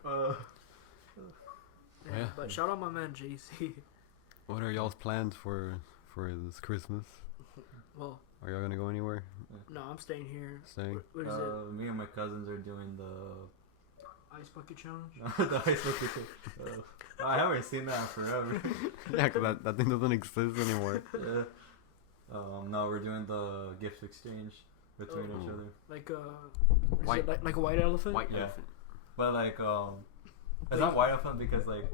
Yeah, but shout out my man JC. What are y'all's plans for this Christmas? Well, are y'all gonna go anywhere? no, I'm staying here. Staying? What is it? Me and my cousins are doing the Ice bucket challenge? the ice bucket thing. I haven't seen that in forever. Yeah, cause that thing doesn't exist anymore. Yeah. No, we're doing the gift exchange between each other. Like White. is it like a white elephant? White Yeah. elephant. But like it's not white elephant because like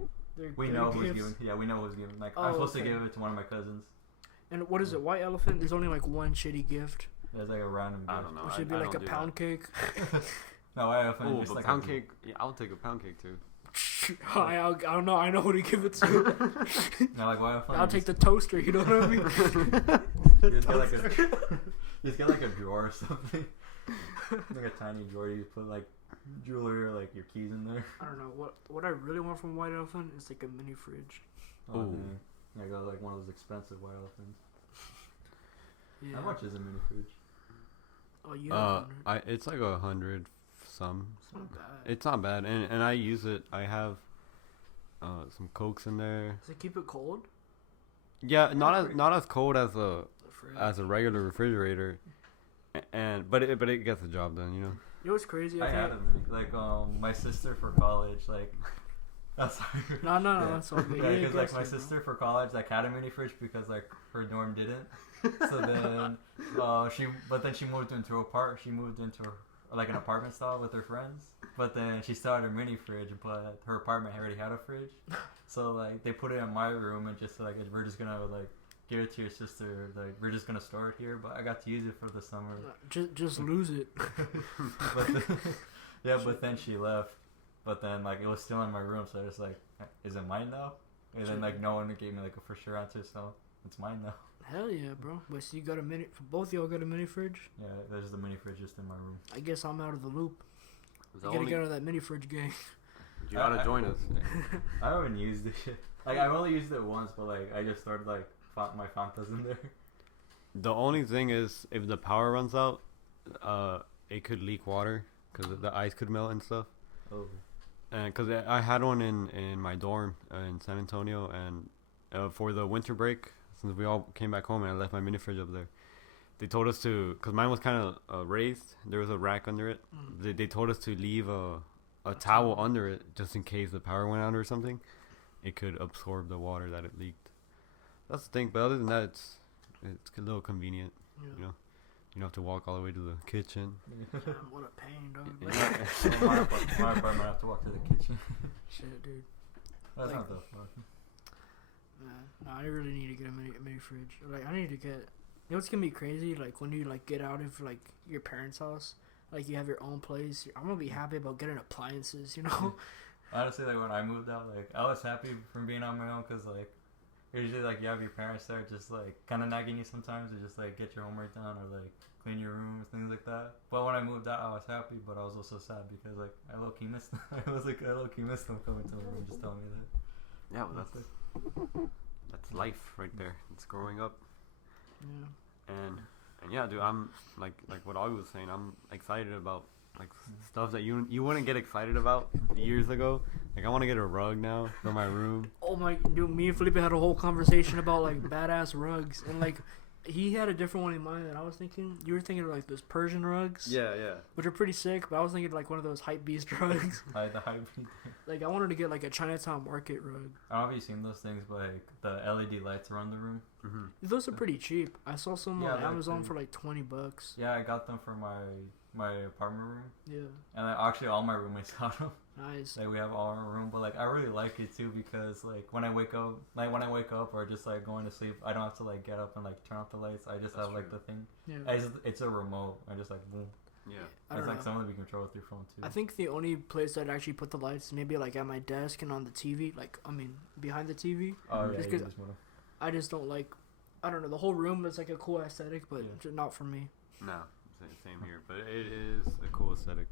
we They're know who's gifts. giving. Yeah, we know who's giving. Like Oh, I'm supposed okay. to give it to one of my cousins. And what is it? White elephant? There's only like one shitty gift, There's like a random gift. I don't know. which should be like a pound cake. No, white elephant. Oh, is just but like pound cake. Yeah, I'll take a pound cake too. I don't know. I know who to give it to. No, like white elephant. I'll take the toaster. You know what I mean? You just get like a. You just get like a drawer or something. Like a tiny drawer. You put like jewelry or like your keys in there. I don't know what I really want from white elephant is like a mini fridge. Oh, Ooh. yeah. I got like one of those expensive white elephants. Yeah. How much is a mini fridge? Oh, you have 100. It's like 100 some. It's not bad. It's not bad, and I use it. I have some Cokes in there. Does it keep it cold? Yeah, not as cold as a The fridge. regular refrigerator, but it gets the job done, you know. You know what's crazy? I had a mini. Like my sister for college. Like that's No, Yeah. that's all good. Yeah, You because like guessed my it, bro. sister for college like had a mini fridge because like her dorm didn't. So then she moved into like an apartment style with her friends. But then she started a mini fridge, but her apartment already had a fridge. So like they put it in my room and just like we're just gonna like give it to your sister. Like we're just gonna store it here. But I got to use it for the summer. Just lose it. But then, but then she left. But then like it was still in my room, so I was like, is it mine now? And then like no one gave me like a for sure answer, so it's mine now. Hell yeah, bro. But so you got a mini? Both y'all got a mini fridge? Yeah, there's the mini fridge just in my room. I guess I'm out of the loop. The You gotta only- get out of that mini fridge gang. You gotta join us. I haven't used it yet. Like I've only used it once, but like I just started like my Fantas in there. The only thing is, if the power runs out, it could leak water because the ice could melt and stuff. Oh. And because I had one in my dorm in San Antonio, and for the winter break, since we all came back home and I left my mini fridge up there, they told us to, because mine was kind of raised, there was a rack under it. They told us to leave a towel under it just in case the power went out or something. It could absorb the water that it leaked. That's the thing, but other than that, it's a little convenient. Yeah. You know, you don't have to walk all the way to the kitchen. Damn, what a pain, dog. So my apartment, I have to walk to the kitchen. Shit, dude. That's Like- not that far. Man, no, I really need to get a mini fridge. Like, I need to get. You know what's gonna be crazy? Like when you like get out of like your parents' house, like you have your own place. I'm gonna be happy about getting appliances. You know. Honestly, like when I moved out, like I was happy from being on my own because like usually like you have your parents there just like kind of nagging you sometimes to just like get your homework done or like clean your room, things like that. But when I moved out, I was happy, but I was also sad because like I low key missed them. I was like I low key missed them coming to my room just telling me that. Yeah, well, that's life right there. It's growing up. Yeah. And yeah, dude, I'm like what I was saying. I'm excited about like stuff that you wouldn't get excited about years ago. Like I want to get a rug now for my room. Oh my, dude, me and Felipe had a whole conversation about like badass rugs, and like he had a different one in mind than I was thinking. You were thinking of like those Persian rugs. Yeah. Which are pretty sick, but I was thinking like one of those hype beast rugs. The hype. Like I wanted to get like a Chinatown market rug. I don't know if you've seen those things, but like the LED lights around the room. Mm-hmm. Those are pretty cheap. I saw some on they're Amazon pretty- for like $20. Yeah, I got them for my apartment room, Yeah. and actually all my roommates got them. Nice. Like we have all our room, but like I really like it too because like when I wake up or just like going to sleep, I don't have to like get up and like turn off the lights. I just That's have like true. the thing. Yeah. It's a remote. I just like boom. Yeah. I It's don't like know. something that we control with your phone too. I think the only place I'd actually put the lights is maybe like at my desk and on the TV. Like I mean behind the TV. Oh yeah, just you 'cause just wanna. I just don't like. I don't know. The whole room is like a cool aesthetic, but Yeah. just not for me. No, same here. But it is a cool aesthetic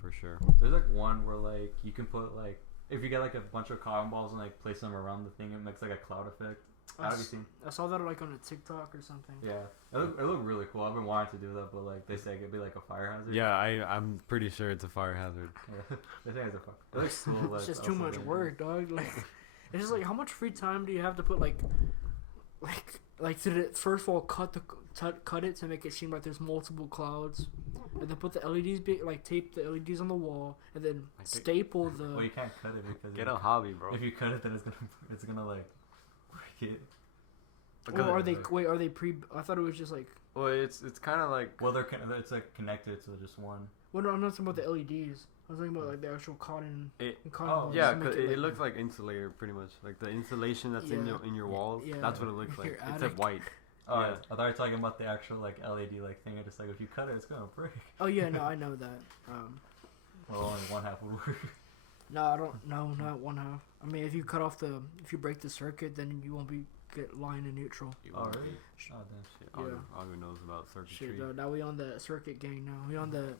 for sure. There's like one where like you can put like if you get like a bunch of cotton balls and like place them around the thing, it makes like a cloud effect. Have you seen? I saw that like on a TikTok or something. Yeah, it looked really cool. I've been wanting to do that, but like they say it could be like a fire hazard. Yeah, I'm pretty sure it's a fire hazard. Yeah. They say it's a fuck. It looks cool. But It's just also too much really- work, dog. Like, it's just like how much free time do you have to put like to the, first of all cut it to make it seem like there's multiple clouds, and then put the LEDs tape the LEDs on the wall, and then staple the. Well, you can't cut it because Get a hobby, bro. if you cut it, then it's gonna like break it. Oh, are they pre? I thought it was just like. Well, it's kind of like. Well, it's like connected to just one. Well, no, I'm not talking about the LEDs. I was talking about like the actual cotton. Cotton balls Yeah, to make cause it like, looks like insulator pretty much. Like the insulation that's in your walls. Yeah. That's what it looks like. Your It's attic. like white. Oh, Yeah. I thought you were talking about the actual like LED like thing. I just like if you cut it, it's gonna break. Oh yeah, no, I know that. Well, only one half would work. No, I don't. No, not one half. I mean, if you break the circuit, then you won't get line in neutral. You Oh won't really? be- Oh damn. Shit, Yeah. Augur knows about circuitry. Shit, now we on the circuit gang now. We on the,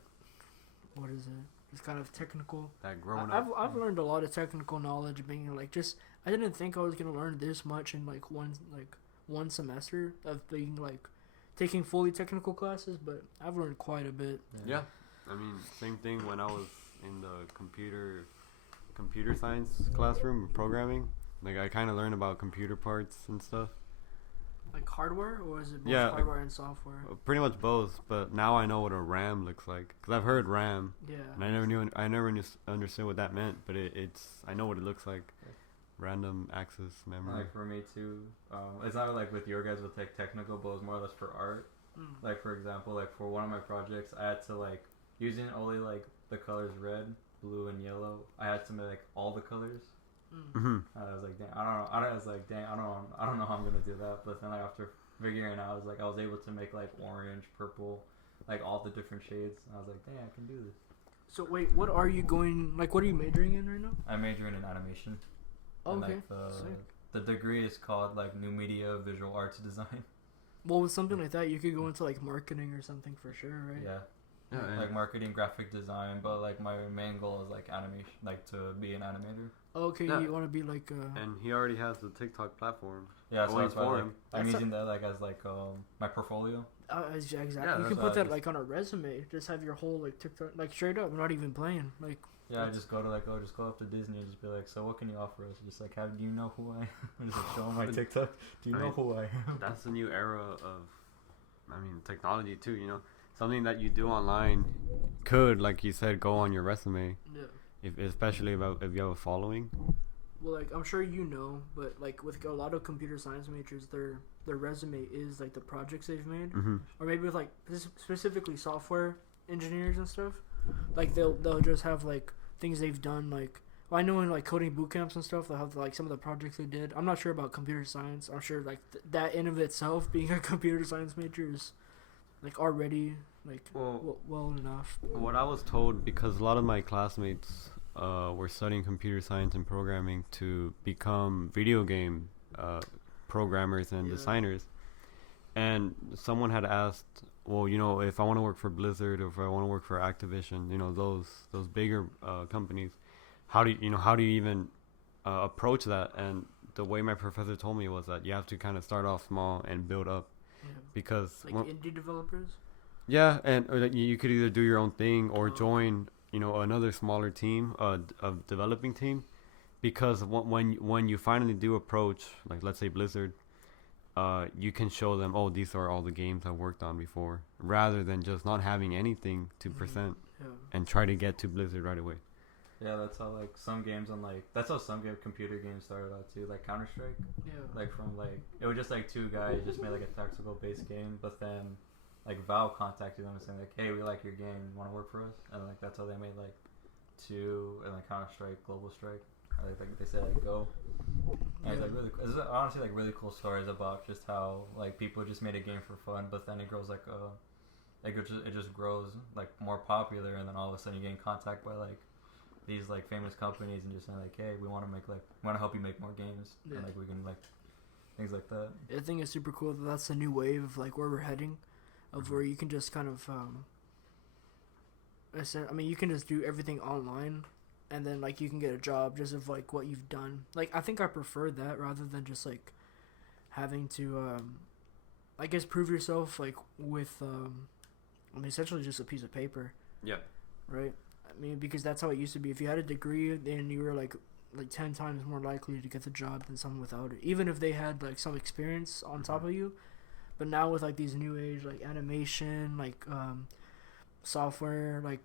what is it? It's kind of technical. That grown I've up. I've learned a lot of technical knowledge being like just I didn't think I was gonna learn this much in like one semester of being like taking fully technical classes, but I've learned quite a bit. Yeah. I mean, same thing when I was in the computer science classroom programming. Like I kind of learned about computer parts and stuff. Like hardware, or is it both Yeah, hardware and software? Pretty much both, but now I know what a RAM looks like. Cause I've heard RAM, Yeah. and I never understood what that meant. But I know what it looks like. Random access memory. Like for me too, it's not like with your guys with like technical, but it's more or less for art. Mm. Like for example, like for one of my projects, I had to like using only like the colors red, blue, and yellow. I had to make like all the colors. Mm-hmm. I was like, dang, I don't know how I'm gonna do that. But then like after figuring it out, I was able to make like orange, purple, like all the different shades. And I was like, dang, I can do this. So wait, what are you majoring in right now? I'm majoring in animation. Oh, And, okay. like, Sick. the degree is called like new media visual arts design. Well, with something like that, you could go into like marketing or something for sure, right? Yeah. Yeah, Like marketing, graphic design, but like my main goal is like animation, like to be an animator. Okay, Yeah. you want to be like And he already has the TikTok platform. Yeah, so Going that's why for like, him. I'm That's using that like as like my portfolio. exactly. Yeah, You that's can what put I that just- like on a resume. Just have your whole like TikTok, like straight up, not even playing. Like Yeah, I just go up to Disney and just be like, so what can you offer us? Just like, do you know who I am? Just like show them my TikTok. Do you I know mean, who I am? That's the new era of, technology too. You know, something that you do online could, like you said, go on your resume. yeah. Especially if you have a following. Well, like I'm sure you know, but like with a lot of computer science majors, their resume is like the projects they've made, Mm-hmm. or maybe with like specifically software engineers and stuff. Like they'll just have like things they've done. Like well, I know in like coding boot camps and stuff, they'll have like some of the projects they did. I'm not sure about computer science. I'm sure like that in of itself, being a computer science major is like already like well enough. What I was told, because a lot of my classmates were studying computer science and programming to become video game programmers and Yeah. designers, and someone had asked, well, if I want to work for Blizzard or if I want to work for Activision, those bigger companies, how do you even approach that? And the way my professor told me was that you have to kind of start off small and build up, because like indie developers. Yeah, and you could either do your own thing or join, another smaller team, a developing team, because when you finally do approach, like let's say Blizzard, you can show them, oh, these are all the games I worked on before, rather than just not having anything to present and try to get to Blizzard right away. Yeah, that's how like some games that's how some computer games started out too, like Counter-Strike. Yeah. Like from it was just like two guys just made like a tactical based game, but then like Valve contacted them and saying like, hey, we like your game, you want to work for us? And like that's how they made like 2 and like Counter-Strike Global Strike. Or like they said like go. And it's like really cool. It's honestly like really cool stories about just how like people just made a game for fun, but then it grows like it just grows like more popular, and then all of a sudden you get in contact by like these like famous companies and just saying like, hey, we want to help you make more games, and like we can like things like that. I think it's super cool that that's a new wave of like where we're heading, of where you can just kind of you can just do everything online, and then like you can get a job just of like what you've done. Like I think I prefer that rather than just like having to I guess prove yourself like with essentially just a piece of paper. Yeah. Right? I mean, because that's how it used to be. If you had a degree, then you were like 10 times more likely to get the job than someone without it, even if they had like some experience on top of you. But now with like these new age like animation, like software, like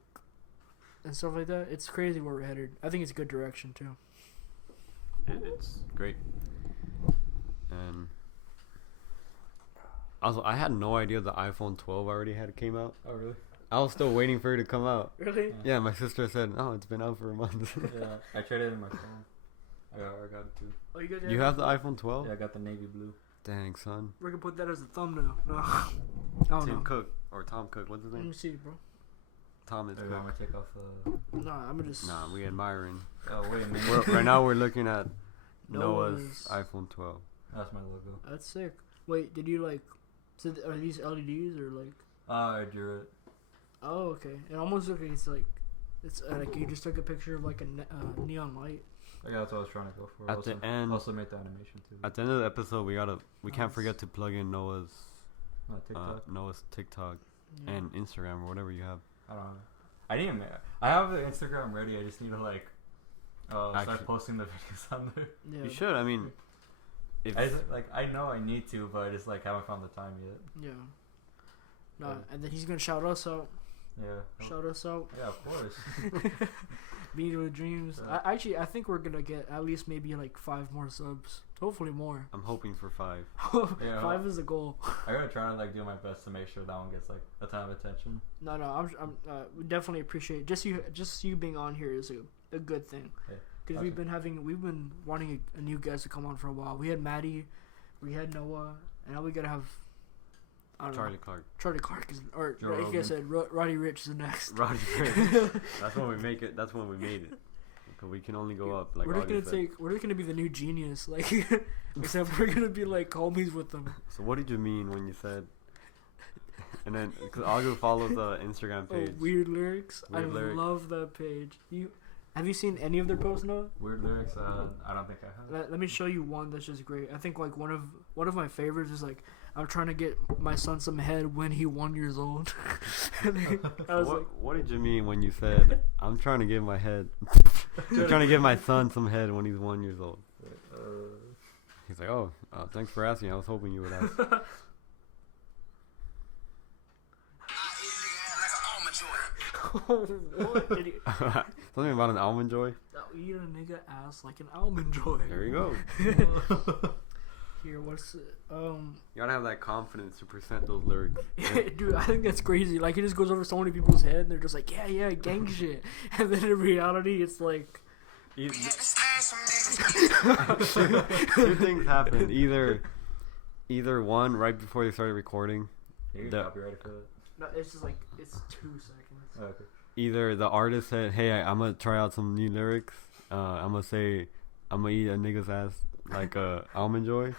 and stuff like that, it's crazy where we're headed. I think it's a good direction too. It's great. And also, I had no idea the iPhone 12 already came out. Oh really? I was still waiting for it to come out. Really? Yeah, my sister said, "Oh, it's been out for a month." Yeah, I traded in my phone. I got it too. Oh, you got You have the iPhone 12? Yeah, I got the navy blue. Dang, son. We're gonna put that as a thumbnail. No. Tim Cook or Tom Cook. What's his name? Let me see, bro. Tom is Cook. I'm gonna take off the. Nah, I'm gonna just. Nah, we admiring. Oh wait a minute. Right now we're looking at Noah's iPhone 12. That's my logo. That's sick. Wait, did you like? So are these LEDs or like? I drew it. Oh, okay. It almost looks like it's like you just took a picture of like a neon light. Yeah, that's what I was trying to go for. At the end, also made the animation too. At the end of the episode, we can't forget to plug in Noah's TikTok and Instagram or whatever you have. I don't know. I have the Instagram ready. I just need to like start posting the videos on there. Yeah. You should. I mean, I know I need to, but I just like haven't found the time yet. Yeah. No, and then he's gonna shout us out. Yeah. Shout us out. Yeah, of course. Meeting with dreams. I think we're gonna get at least maybe like 5 more subs. Hopefully more. I'm hoping for 5. Yeah, 5 is the goal. I gotta try to like do my best to make sure that one gets like a ton of attention. No, I'm we definitely appreciate just you being on here is a good thing. Because we've been wanting a new guest to come on for a while. We had Maddie, we had Noah, and now we gotta have. Charlie Clark is, or like I said, Roddy Rich is next. Roddy Rich. That's when we make it. That's when we made it. Because we can only go up like. We're just gonna be the new genius, like. Except we're gonna be like homies with them. So what did you mean when you said? And then, because Agu follows the Instagram page. Oh, Weird Lyrics. I love that page. Have you seen any of their posts, Noah? Weird Lyrics. I don't think I have. Let me show you one that's just great. I think like one of my favorites is like, I'm trying to get my son some head when he 1 years old. I was what did you mean when you said I'm trying to give my head? I'm trying to give my son some head when he's 1 year old. He's like, oh, thanks for asking. I was hoping you would ask. Something about an almond joy. I'll eat a nigga ass like an almond joy. There you go. Here, what's it? You gotta have that confidence to present those lyrics. Dude, I think that's crazy. Like, it just goes over so many people's head, and they're just like, yeah, gang shit. And then in reality, it's like. Two things happened. Either one, right before they started recording. You get copyrighted for that? No, it's just like, it's 2 seconds. Oh, okay. Either the artist said, hey, I'm gonna try out some new lyrics. I'm gonna say, I'm gonna eat a nigga's ass like a almond joy.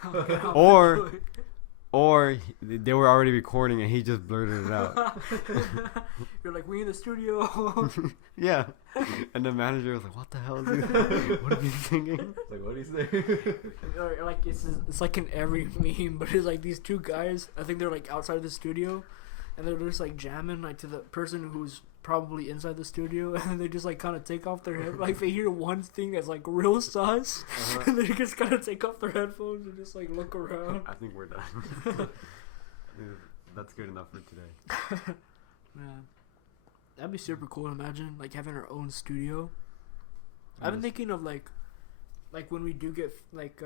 or they were already recording and he just blurted it out. You're like, we in the studio. Yeah. And the manager was like, what the hell, dude? What are you thinking? Like, what do you say? Or, like it's like in every meme, but it's like these two guys. I think they're like outside the studio, and they're just like jamming like to the person who's probably inside the studio, and they just like kind of take off their head. Like they hear one thing that's like real sus, and they just kind of take off their headphones and just like look around. I think we're done. That's good enough for today. Man, that'd be super cool. Imagine like having our own studio. I've been thinking of like when we do get like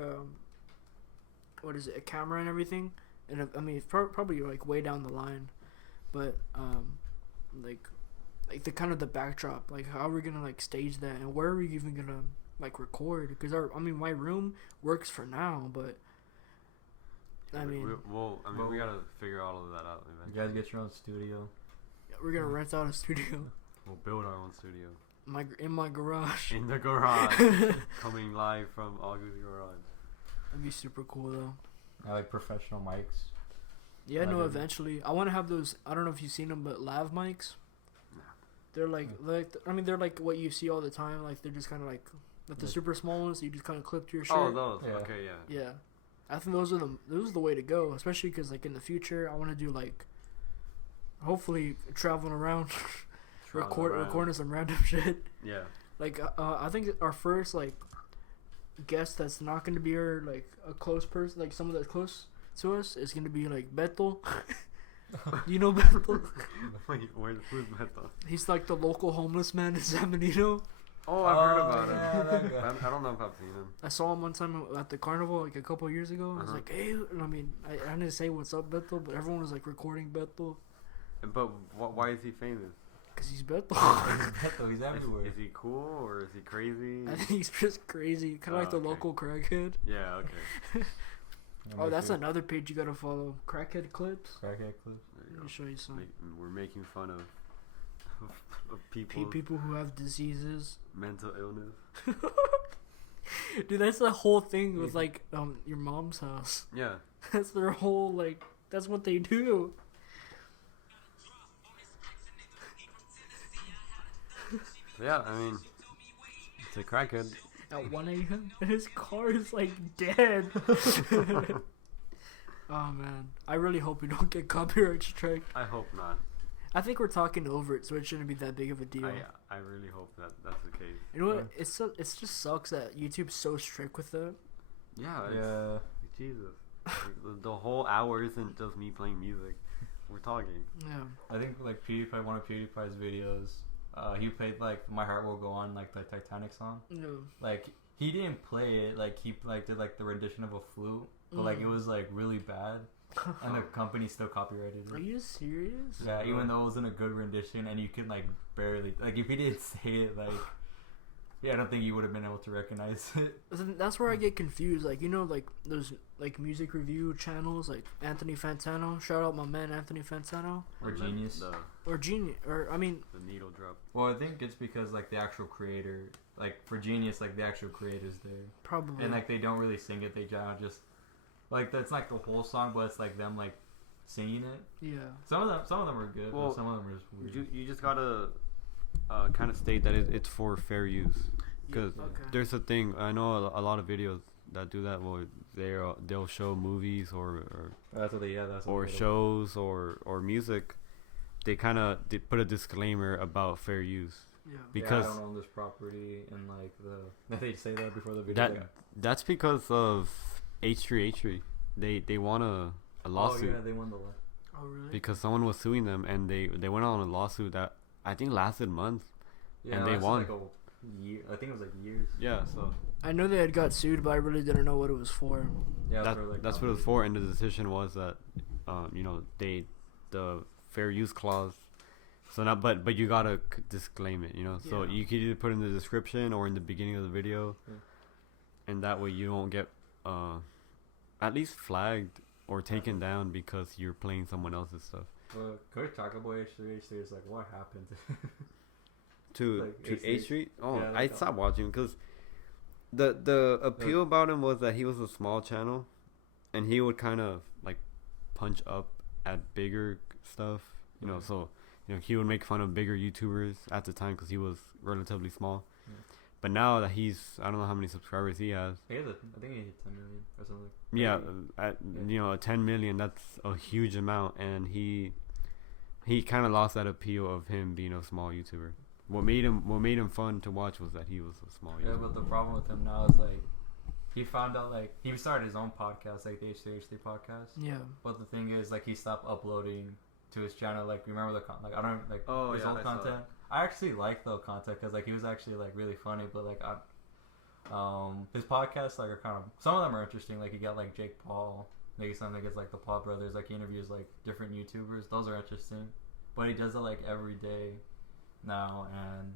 what is it, a camera and everything, and I mean it's probably like way down the line, but like the kind of the backdrop, like how are we gonna like stage that, and where are we even gonna like record? Because my room works for now, but I mean we gotta figure all of that out eventually. You guys get your own studio. We're gonna rent out a studio. We'll build our own studio. In my garage. In the garage. Coming live from August garage. That'd be super cool though. I like professional mics. Yeah, no, eventually. I want to have those, I don't know if you've seen them, but lav mics. Nah. They're they're like what you see all the time. Like they're just kind of like the super small ones. You just kind of clip to your shirt. Oh, those. Yeah. Okay, yeah. Yeah. I think those are the way to go, especially because like in the future, I want to do like, hopefully traveling around, recording some random shit. Yeah. Like I think our first like guest that's not going to be our like a close person, like someone that's close to us, is going to be like Beto. You know Beto? Wait, who's Beto? He's like the local homeless man in San Benito. Oh, I've heard about yeah, him. I don't know if I've seen him. I saw him one time at the carnival like a couple of years ago. I was like, hey, and I mean, I didn't say what's up, Beto, but everyone was like recording Beto. But why is he famous? Because he's Beto. Beto, he's everywhere. Is he cool or is he crazy? I think he's just crazy. Kind of like the local crackhead. Yeah, okay. Oh, that's another page you gotta follow. Crackhead clips. Crackhead clips. Let me show you some. We're making fun of people. People who have diseases. Mental illness. Dude, that's the whole thing with like your mom's house. Yeah. That's their whole like. That's what they do. Yeah, I mean, it's a crackhead. At 1 a.m. and his car is like dead. Oh man, I really hope we don't get copyright strike. I hope not. I think we're talking over it, so it shouldn't be that big of a deal. I really hope that's the case. You know what? It just sucks that YouTube's so strict with it. Yeah. Jesus. Like, the whole hour isn't just me playing music. We're talking. Yeah. I think like PewDiePie, one of PewDiePie's videos, he played like "My Heart Will Go On," like the Titanic song. No. Like he didn't play it. Like he like did like the rendition of a flute, but like it was like really bad. And the company still copyrighted it. Are you serious? Yeah, even though it wasn't a good rendition, and you could like barely like if he didn't say it, like yeah, I don't think you would have been able to recognize it. That's where I get confused. Like, you know, like those like music review channels, like Anthony Fantano. Shout out my man Anthony Fantano. Or Genius. Or Genius. Or I mean, the needle drop. Well, I think it's because like the actual creator, like for Genius, like the actual creator's there. Probably. And like they don't really sing it. They just like that's like the whole song, but it's like them like singing it. Yeah. Some of them are good, but some of them are just weird. You just gotta kind of state that it's for fair use, because there's a thing. I know a lot of videos that do that. Well, they'll show movies or shows or music. They kind of put a disclaimer about fair use. Yeah. Because I don't own this property, and like they say that before the video. That's because of H3. They won a lawsuit. Oh yeah, they won the lawsuit. Oh really? Because someone was suing them, and they went on a lawsuit that I think lasted months. Yeah, and they won. Like a year. I think it was like years. Yeah, so I know they had got sued, but I really didn't know what it was for. Yeah, that's what it was for, and the decision was that, the fair use clause. So not, but you gotta disclaim it, So you could either put in the description or in the beginning of the video, and that way you don't get at least flagged or taken down because you're playing someone else's stuff. Could we talk about H3? H3 is like, what happened to H3? Oh, yeah, I stopped watching because the appeal about him was that he was a small channel, and he would kind of like punch up at bigger stuff. You know, so he would make fun of bigger YouTubers at the time because he was relatively small. Yeah. But now that I don't know how many subscribers he has. I think he hit 10 million or something. Yeah, 10 million, that's a huge amount, and he kind of lost that appeal of him being a small YouTuber. What made him fun to watch was that he was a small YouTuber. Yeah, but the problem with him now is like he found out like he started his own podcast, like the H3H3 podcast. Yeah. But the thing is, like, he stopped uploading to his channel. Like, remember his old content. I actually like the content because like he was actually like really funny, but like his podcasts like are kind of, some of them are interesting. Like, you got like Jake Paul, maybe something gets like the Paul brothers. Like, he interviews like different YouTubers. Those are interesting, but he does it like every day now, and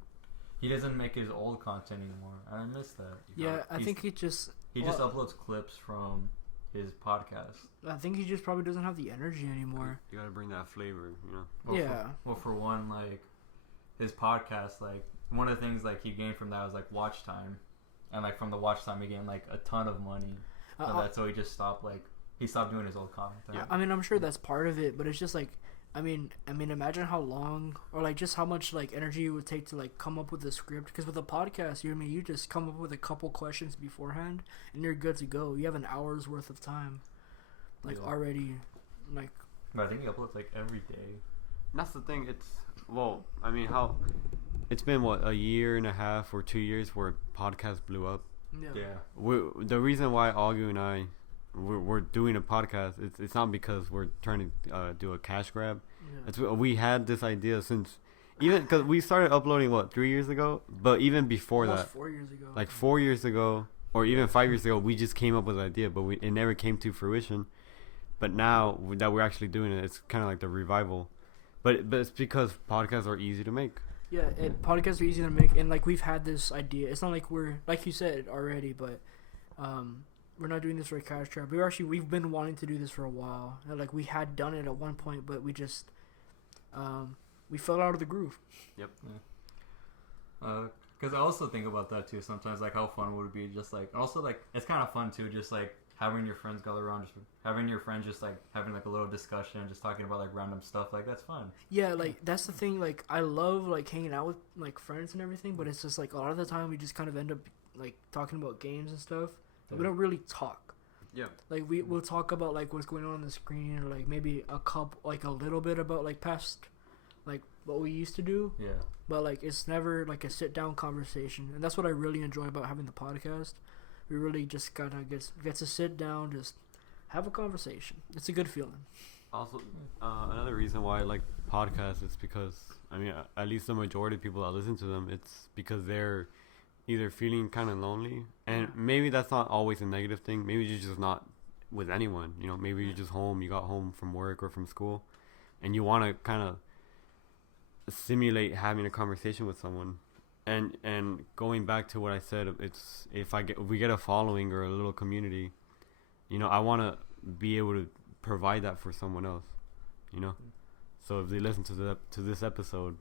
he doesn't make his old content anymore. And I miss that. Yeah, I think he just uploads clips from his podcast. I think he just probably doesn't have the energy anymore. You gotta bring that flavor, you know. For one, like his podcast, like one of the things like he gained from that was like watch time, and like from the watch time he gained like a ton of money. So he just stopped doing his old content. Yeah, I mean, I'm sure that's part of it, but it's just like, I mean, imagine how long or like just how much like energy it would take to like come up with a script. Because with a podcast, you just come up with a couple questions beforehand and you're good to go. You have an hour's worth of time, like already, like. But I think he uploads like every day. And that's the thing. It's been a year and a half or 2 years where podcasts blew up. Yeah. The reason why Augu and I we're doing a podcast, it's not because we're trying to do a cash grab. Yeah. We had this idea since, even because we started uploading 3 years ago, but even before almost that, 4 years ago, like 4 years ago or even 5 years ago, we just came up with an idea, but it never came to fruition. But now that we're actually doing it, it's kind of like the revival. But it's because podcasts are easy to make. Yeah, podcasts are easy to make, and like we've had this idea. It's not like we're, like you said already, but we're not doing this for a cash trap. We've been wanting to do this for a while. And like we had done it at one point, but we just we fell out of the groove. Yep. Yeah. Because I also think about that too sometimes, like how fun would it be just like, also like it's kind of fun too, just like having your friends gather around, just having your friends just like having like a little discussion, just talking about like random stuff, like that's fun. Yeah, like that's the thing. Like I love like hanging out with like friends and everything, but it's just like a lot of the time we just kind of end up like talking about games and stuff. Yeah. We don't really talk. Yeah. Like we'll talk about like what's going on the screen, or like maybe a little bit about like past, like what we used to do. Yeah. But like it's never like a sit down conversation, and that's what I really enjoy about having the podcast. We really just kind of get to sit down, just have a conversation. It's a good feeling. Also, another reason why I like podcasts is because, I mean, at least the majority of people that listen to them, it's because they're either feeling kind of lonely, and maybe that's not always a negative thing. Maybe you're just not with anyone. You know, maybe you're just home. You got home from work or from school, and you want to kind of simulate having a conversation with someone. And going back to what I said, it's if we get a following or a little community, you know, I want to be able to provide that for someone else, you know. So if they listen to this episode,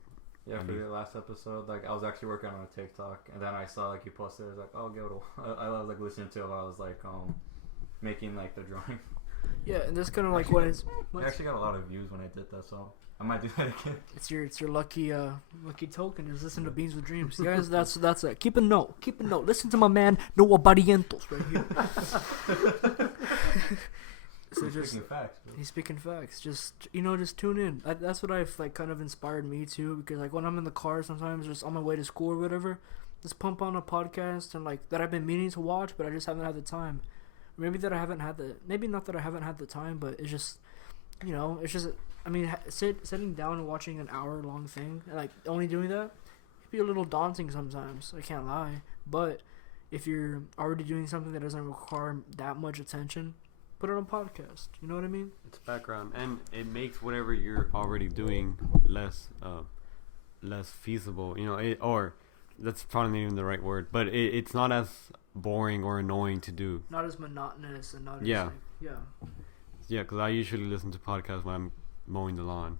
yeah, for the last episode, like I was actually working on a TikTok, and then I saw like you posted, I was like, oh, give it I was like listening to it while I was like making like the drawing. Yeah, and that's kind of like what is. I actually got a lot of views when I did that, so I might do that again. It's your lucky token. Just listen to Beans with Dreams, guys. That's it. Keep a note. Listen to my man Noah Barrientos right here. So he's speaking facts. Just tune in. That's what I've like kind of inspired me to, because like when I'm in the car sometimes, just on my way to school or whatever, just pump on a podcast and like that I've been meaning to watch, but I just haven't had the time. Maybe not that I haven't had the time, but it's just, it's just. I mean, sitting down and watching an hour-long thing, like only doing that, it'd be a little daunting sometimes. I can't lie. But if you're already doing something that doesn't require that much attention, put it on a podcast. You know what I mean? It's background, and it makes whatever you're already doing less feasible. Or that's probably not even the right word, but it's not as boring or annoying to do. Not as monotonous and not as Yeah, because I usually listen to podcasts when I'm mowing the lawn.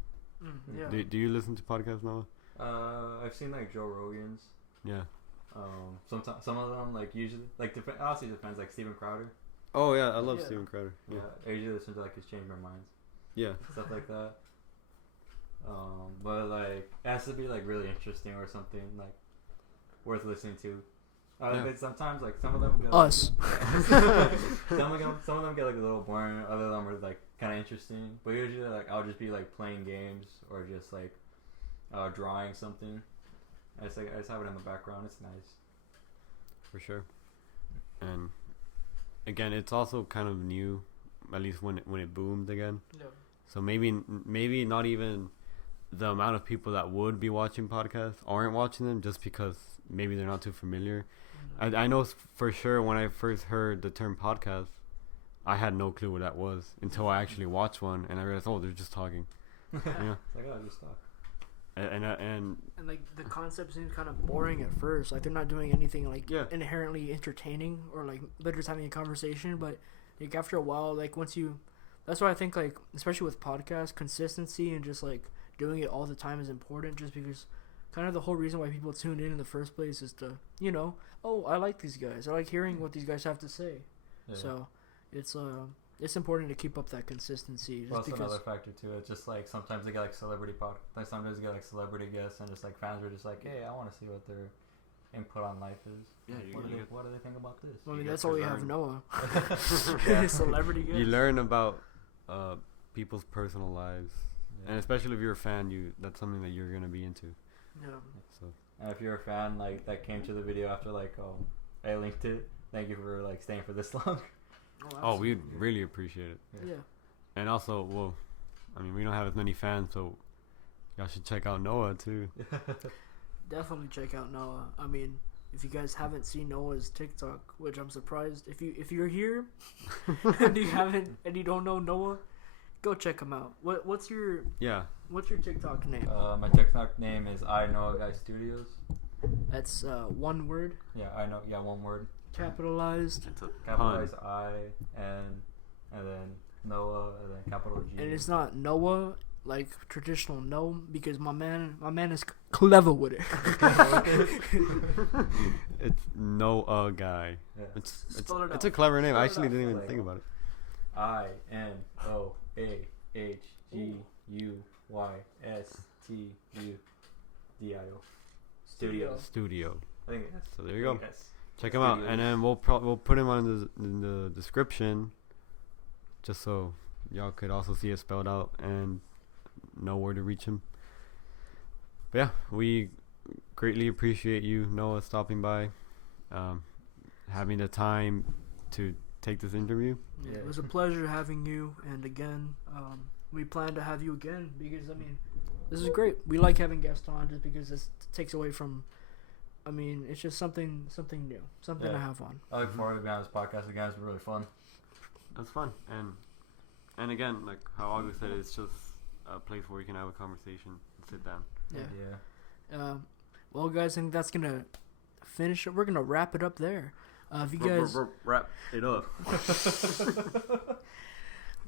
Yeah. Do you listen to podcasts, Noah? I've seen like Joe Rogan's. Yeah. Sometimes some of them like usually like honestly depends, like Steven Crowder. Oh yeah, I love Steven Crowder. Yeah, I usually listen to like his Change My Minds. Yeah. Stuff like that. But like it has to be like really interesting or something like worth listening to. But sometimes like some of them get, Us. some of them get like a little boring. Other of them are like kind of interesting. But usually like I'll just be like playing games or just like drawing something. I just have it in the background. It's nice. For sure. And again, it's also kind of new, at least when it boomed again. Yeah. So maybe not even the amount of people that would be watching podcasts aren't watching them just because maybe they're not too familiar. I know for sure when I first heard the term podcast, I had no clue what that was until I actually watched one and I realized, oh, they're just talking. It's like, oh, just talk. And like the concept seems kind of boring at first. Like they're not doing anything like inherently entertaining or like they're just having a conversation. But like after a while, like that's why I think like especially with podcasts, consistency and just like doing it all the time is important. Just because kind of the whole reason why people tune in the first place is to oh, I like these guys. I like hearing what these guys have to say. Yeah. So it's important to keep up that consistency. Just Plus another factor too. It's just like sometimes they get like sometimes they get like celebrity guests and just like fans are just like, hey, I want to see what their input on life is. Yeah, what do they think about this? Well, I mean, that's why we have Noah. Celebrity guest. You learn about people's personal lives, and especially if you're a fan, that's something that you're gonna be into. Yeah. So. And if you're a fan like that came to the video after like I linked it, thank you for like staying for this long. Oh, we really appreciate it. Yeah. And also, well, I mean, we don't have as many fans, so y'all should check out Noah too. Definitely check out Noah. I mean, if you guys haven't seen Noah's TikTok, which I'm surprised if you're here and you don't know Noah, go check him out. What's your TikTok name? My TikTok name is INoahGuyStudios. That's one word. Yeah, one word. Capitalized. Capitalized I and then Noah and then capital G. And it's not Noah like traditional no because my man is clever with it. It's Noah Guy. Yeah. It's a clever name. I actually didn't even think about it. INoahGuyStudio. Studio. I think it is. So there you go. Check him out, and then we'll put him on in the description, just so y'all could also see it spelled out and know where to reach him. But yeah, we greatly appreciate you, Noah, stopping by, having the time to take this interview. Yeah, it was a pleasure having you, and again, we plan to have you again because I mean, this is great. We like having guests on just because this takes away from. I mean, it's just something new, something to have on. I look forward to being on this podcast again. It's been really fun. That's fun, and again, like how August said, it's just a place where we can have a conversation and sit down. Yeah. Well, guys, I think that's gonna finish it. We're gonna wrap it up there. If you guys wrap it up.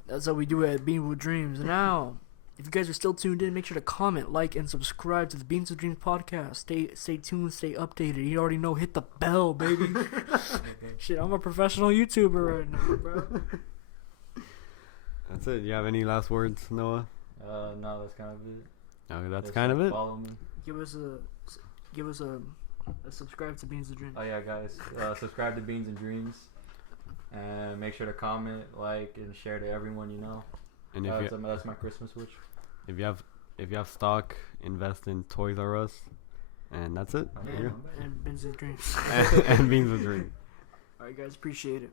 That's how we do it at Beans with Dreams. Now, if you guys are still tuned in, make sure to comment, like, and subscribe to the Beans with Dreams podcast. Stay tuned, stay updated. You already know, hit the bell, baby. Shit, I'm a professional YouTuber right now, bro. That's it. You have any last words, Noah? No, that's kind of it. Okay, that's kind of it. Follow me. Give us a subscribe to Beans with Dreams. Oh yeah, guys, subscribe to Beans and Dreams, and make sure to comment, like, and share to everyone you know. And that's my Christmas wish. If you have stock, invest in Toys R Us, and that's it. And Beans with Dreams. and Beans with Dreams. All right, guys, appreciate it.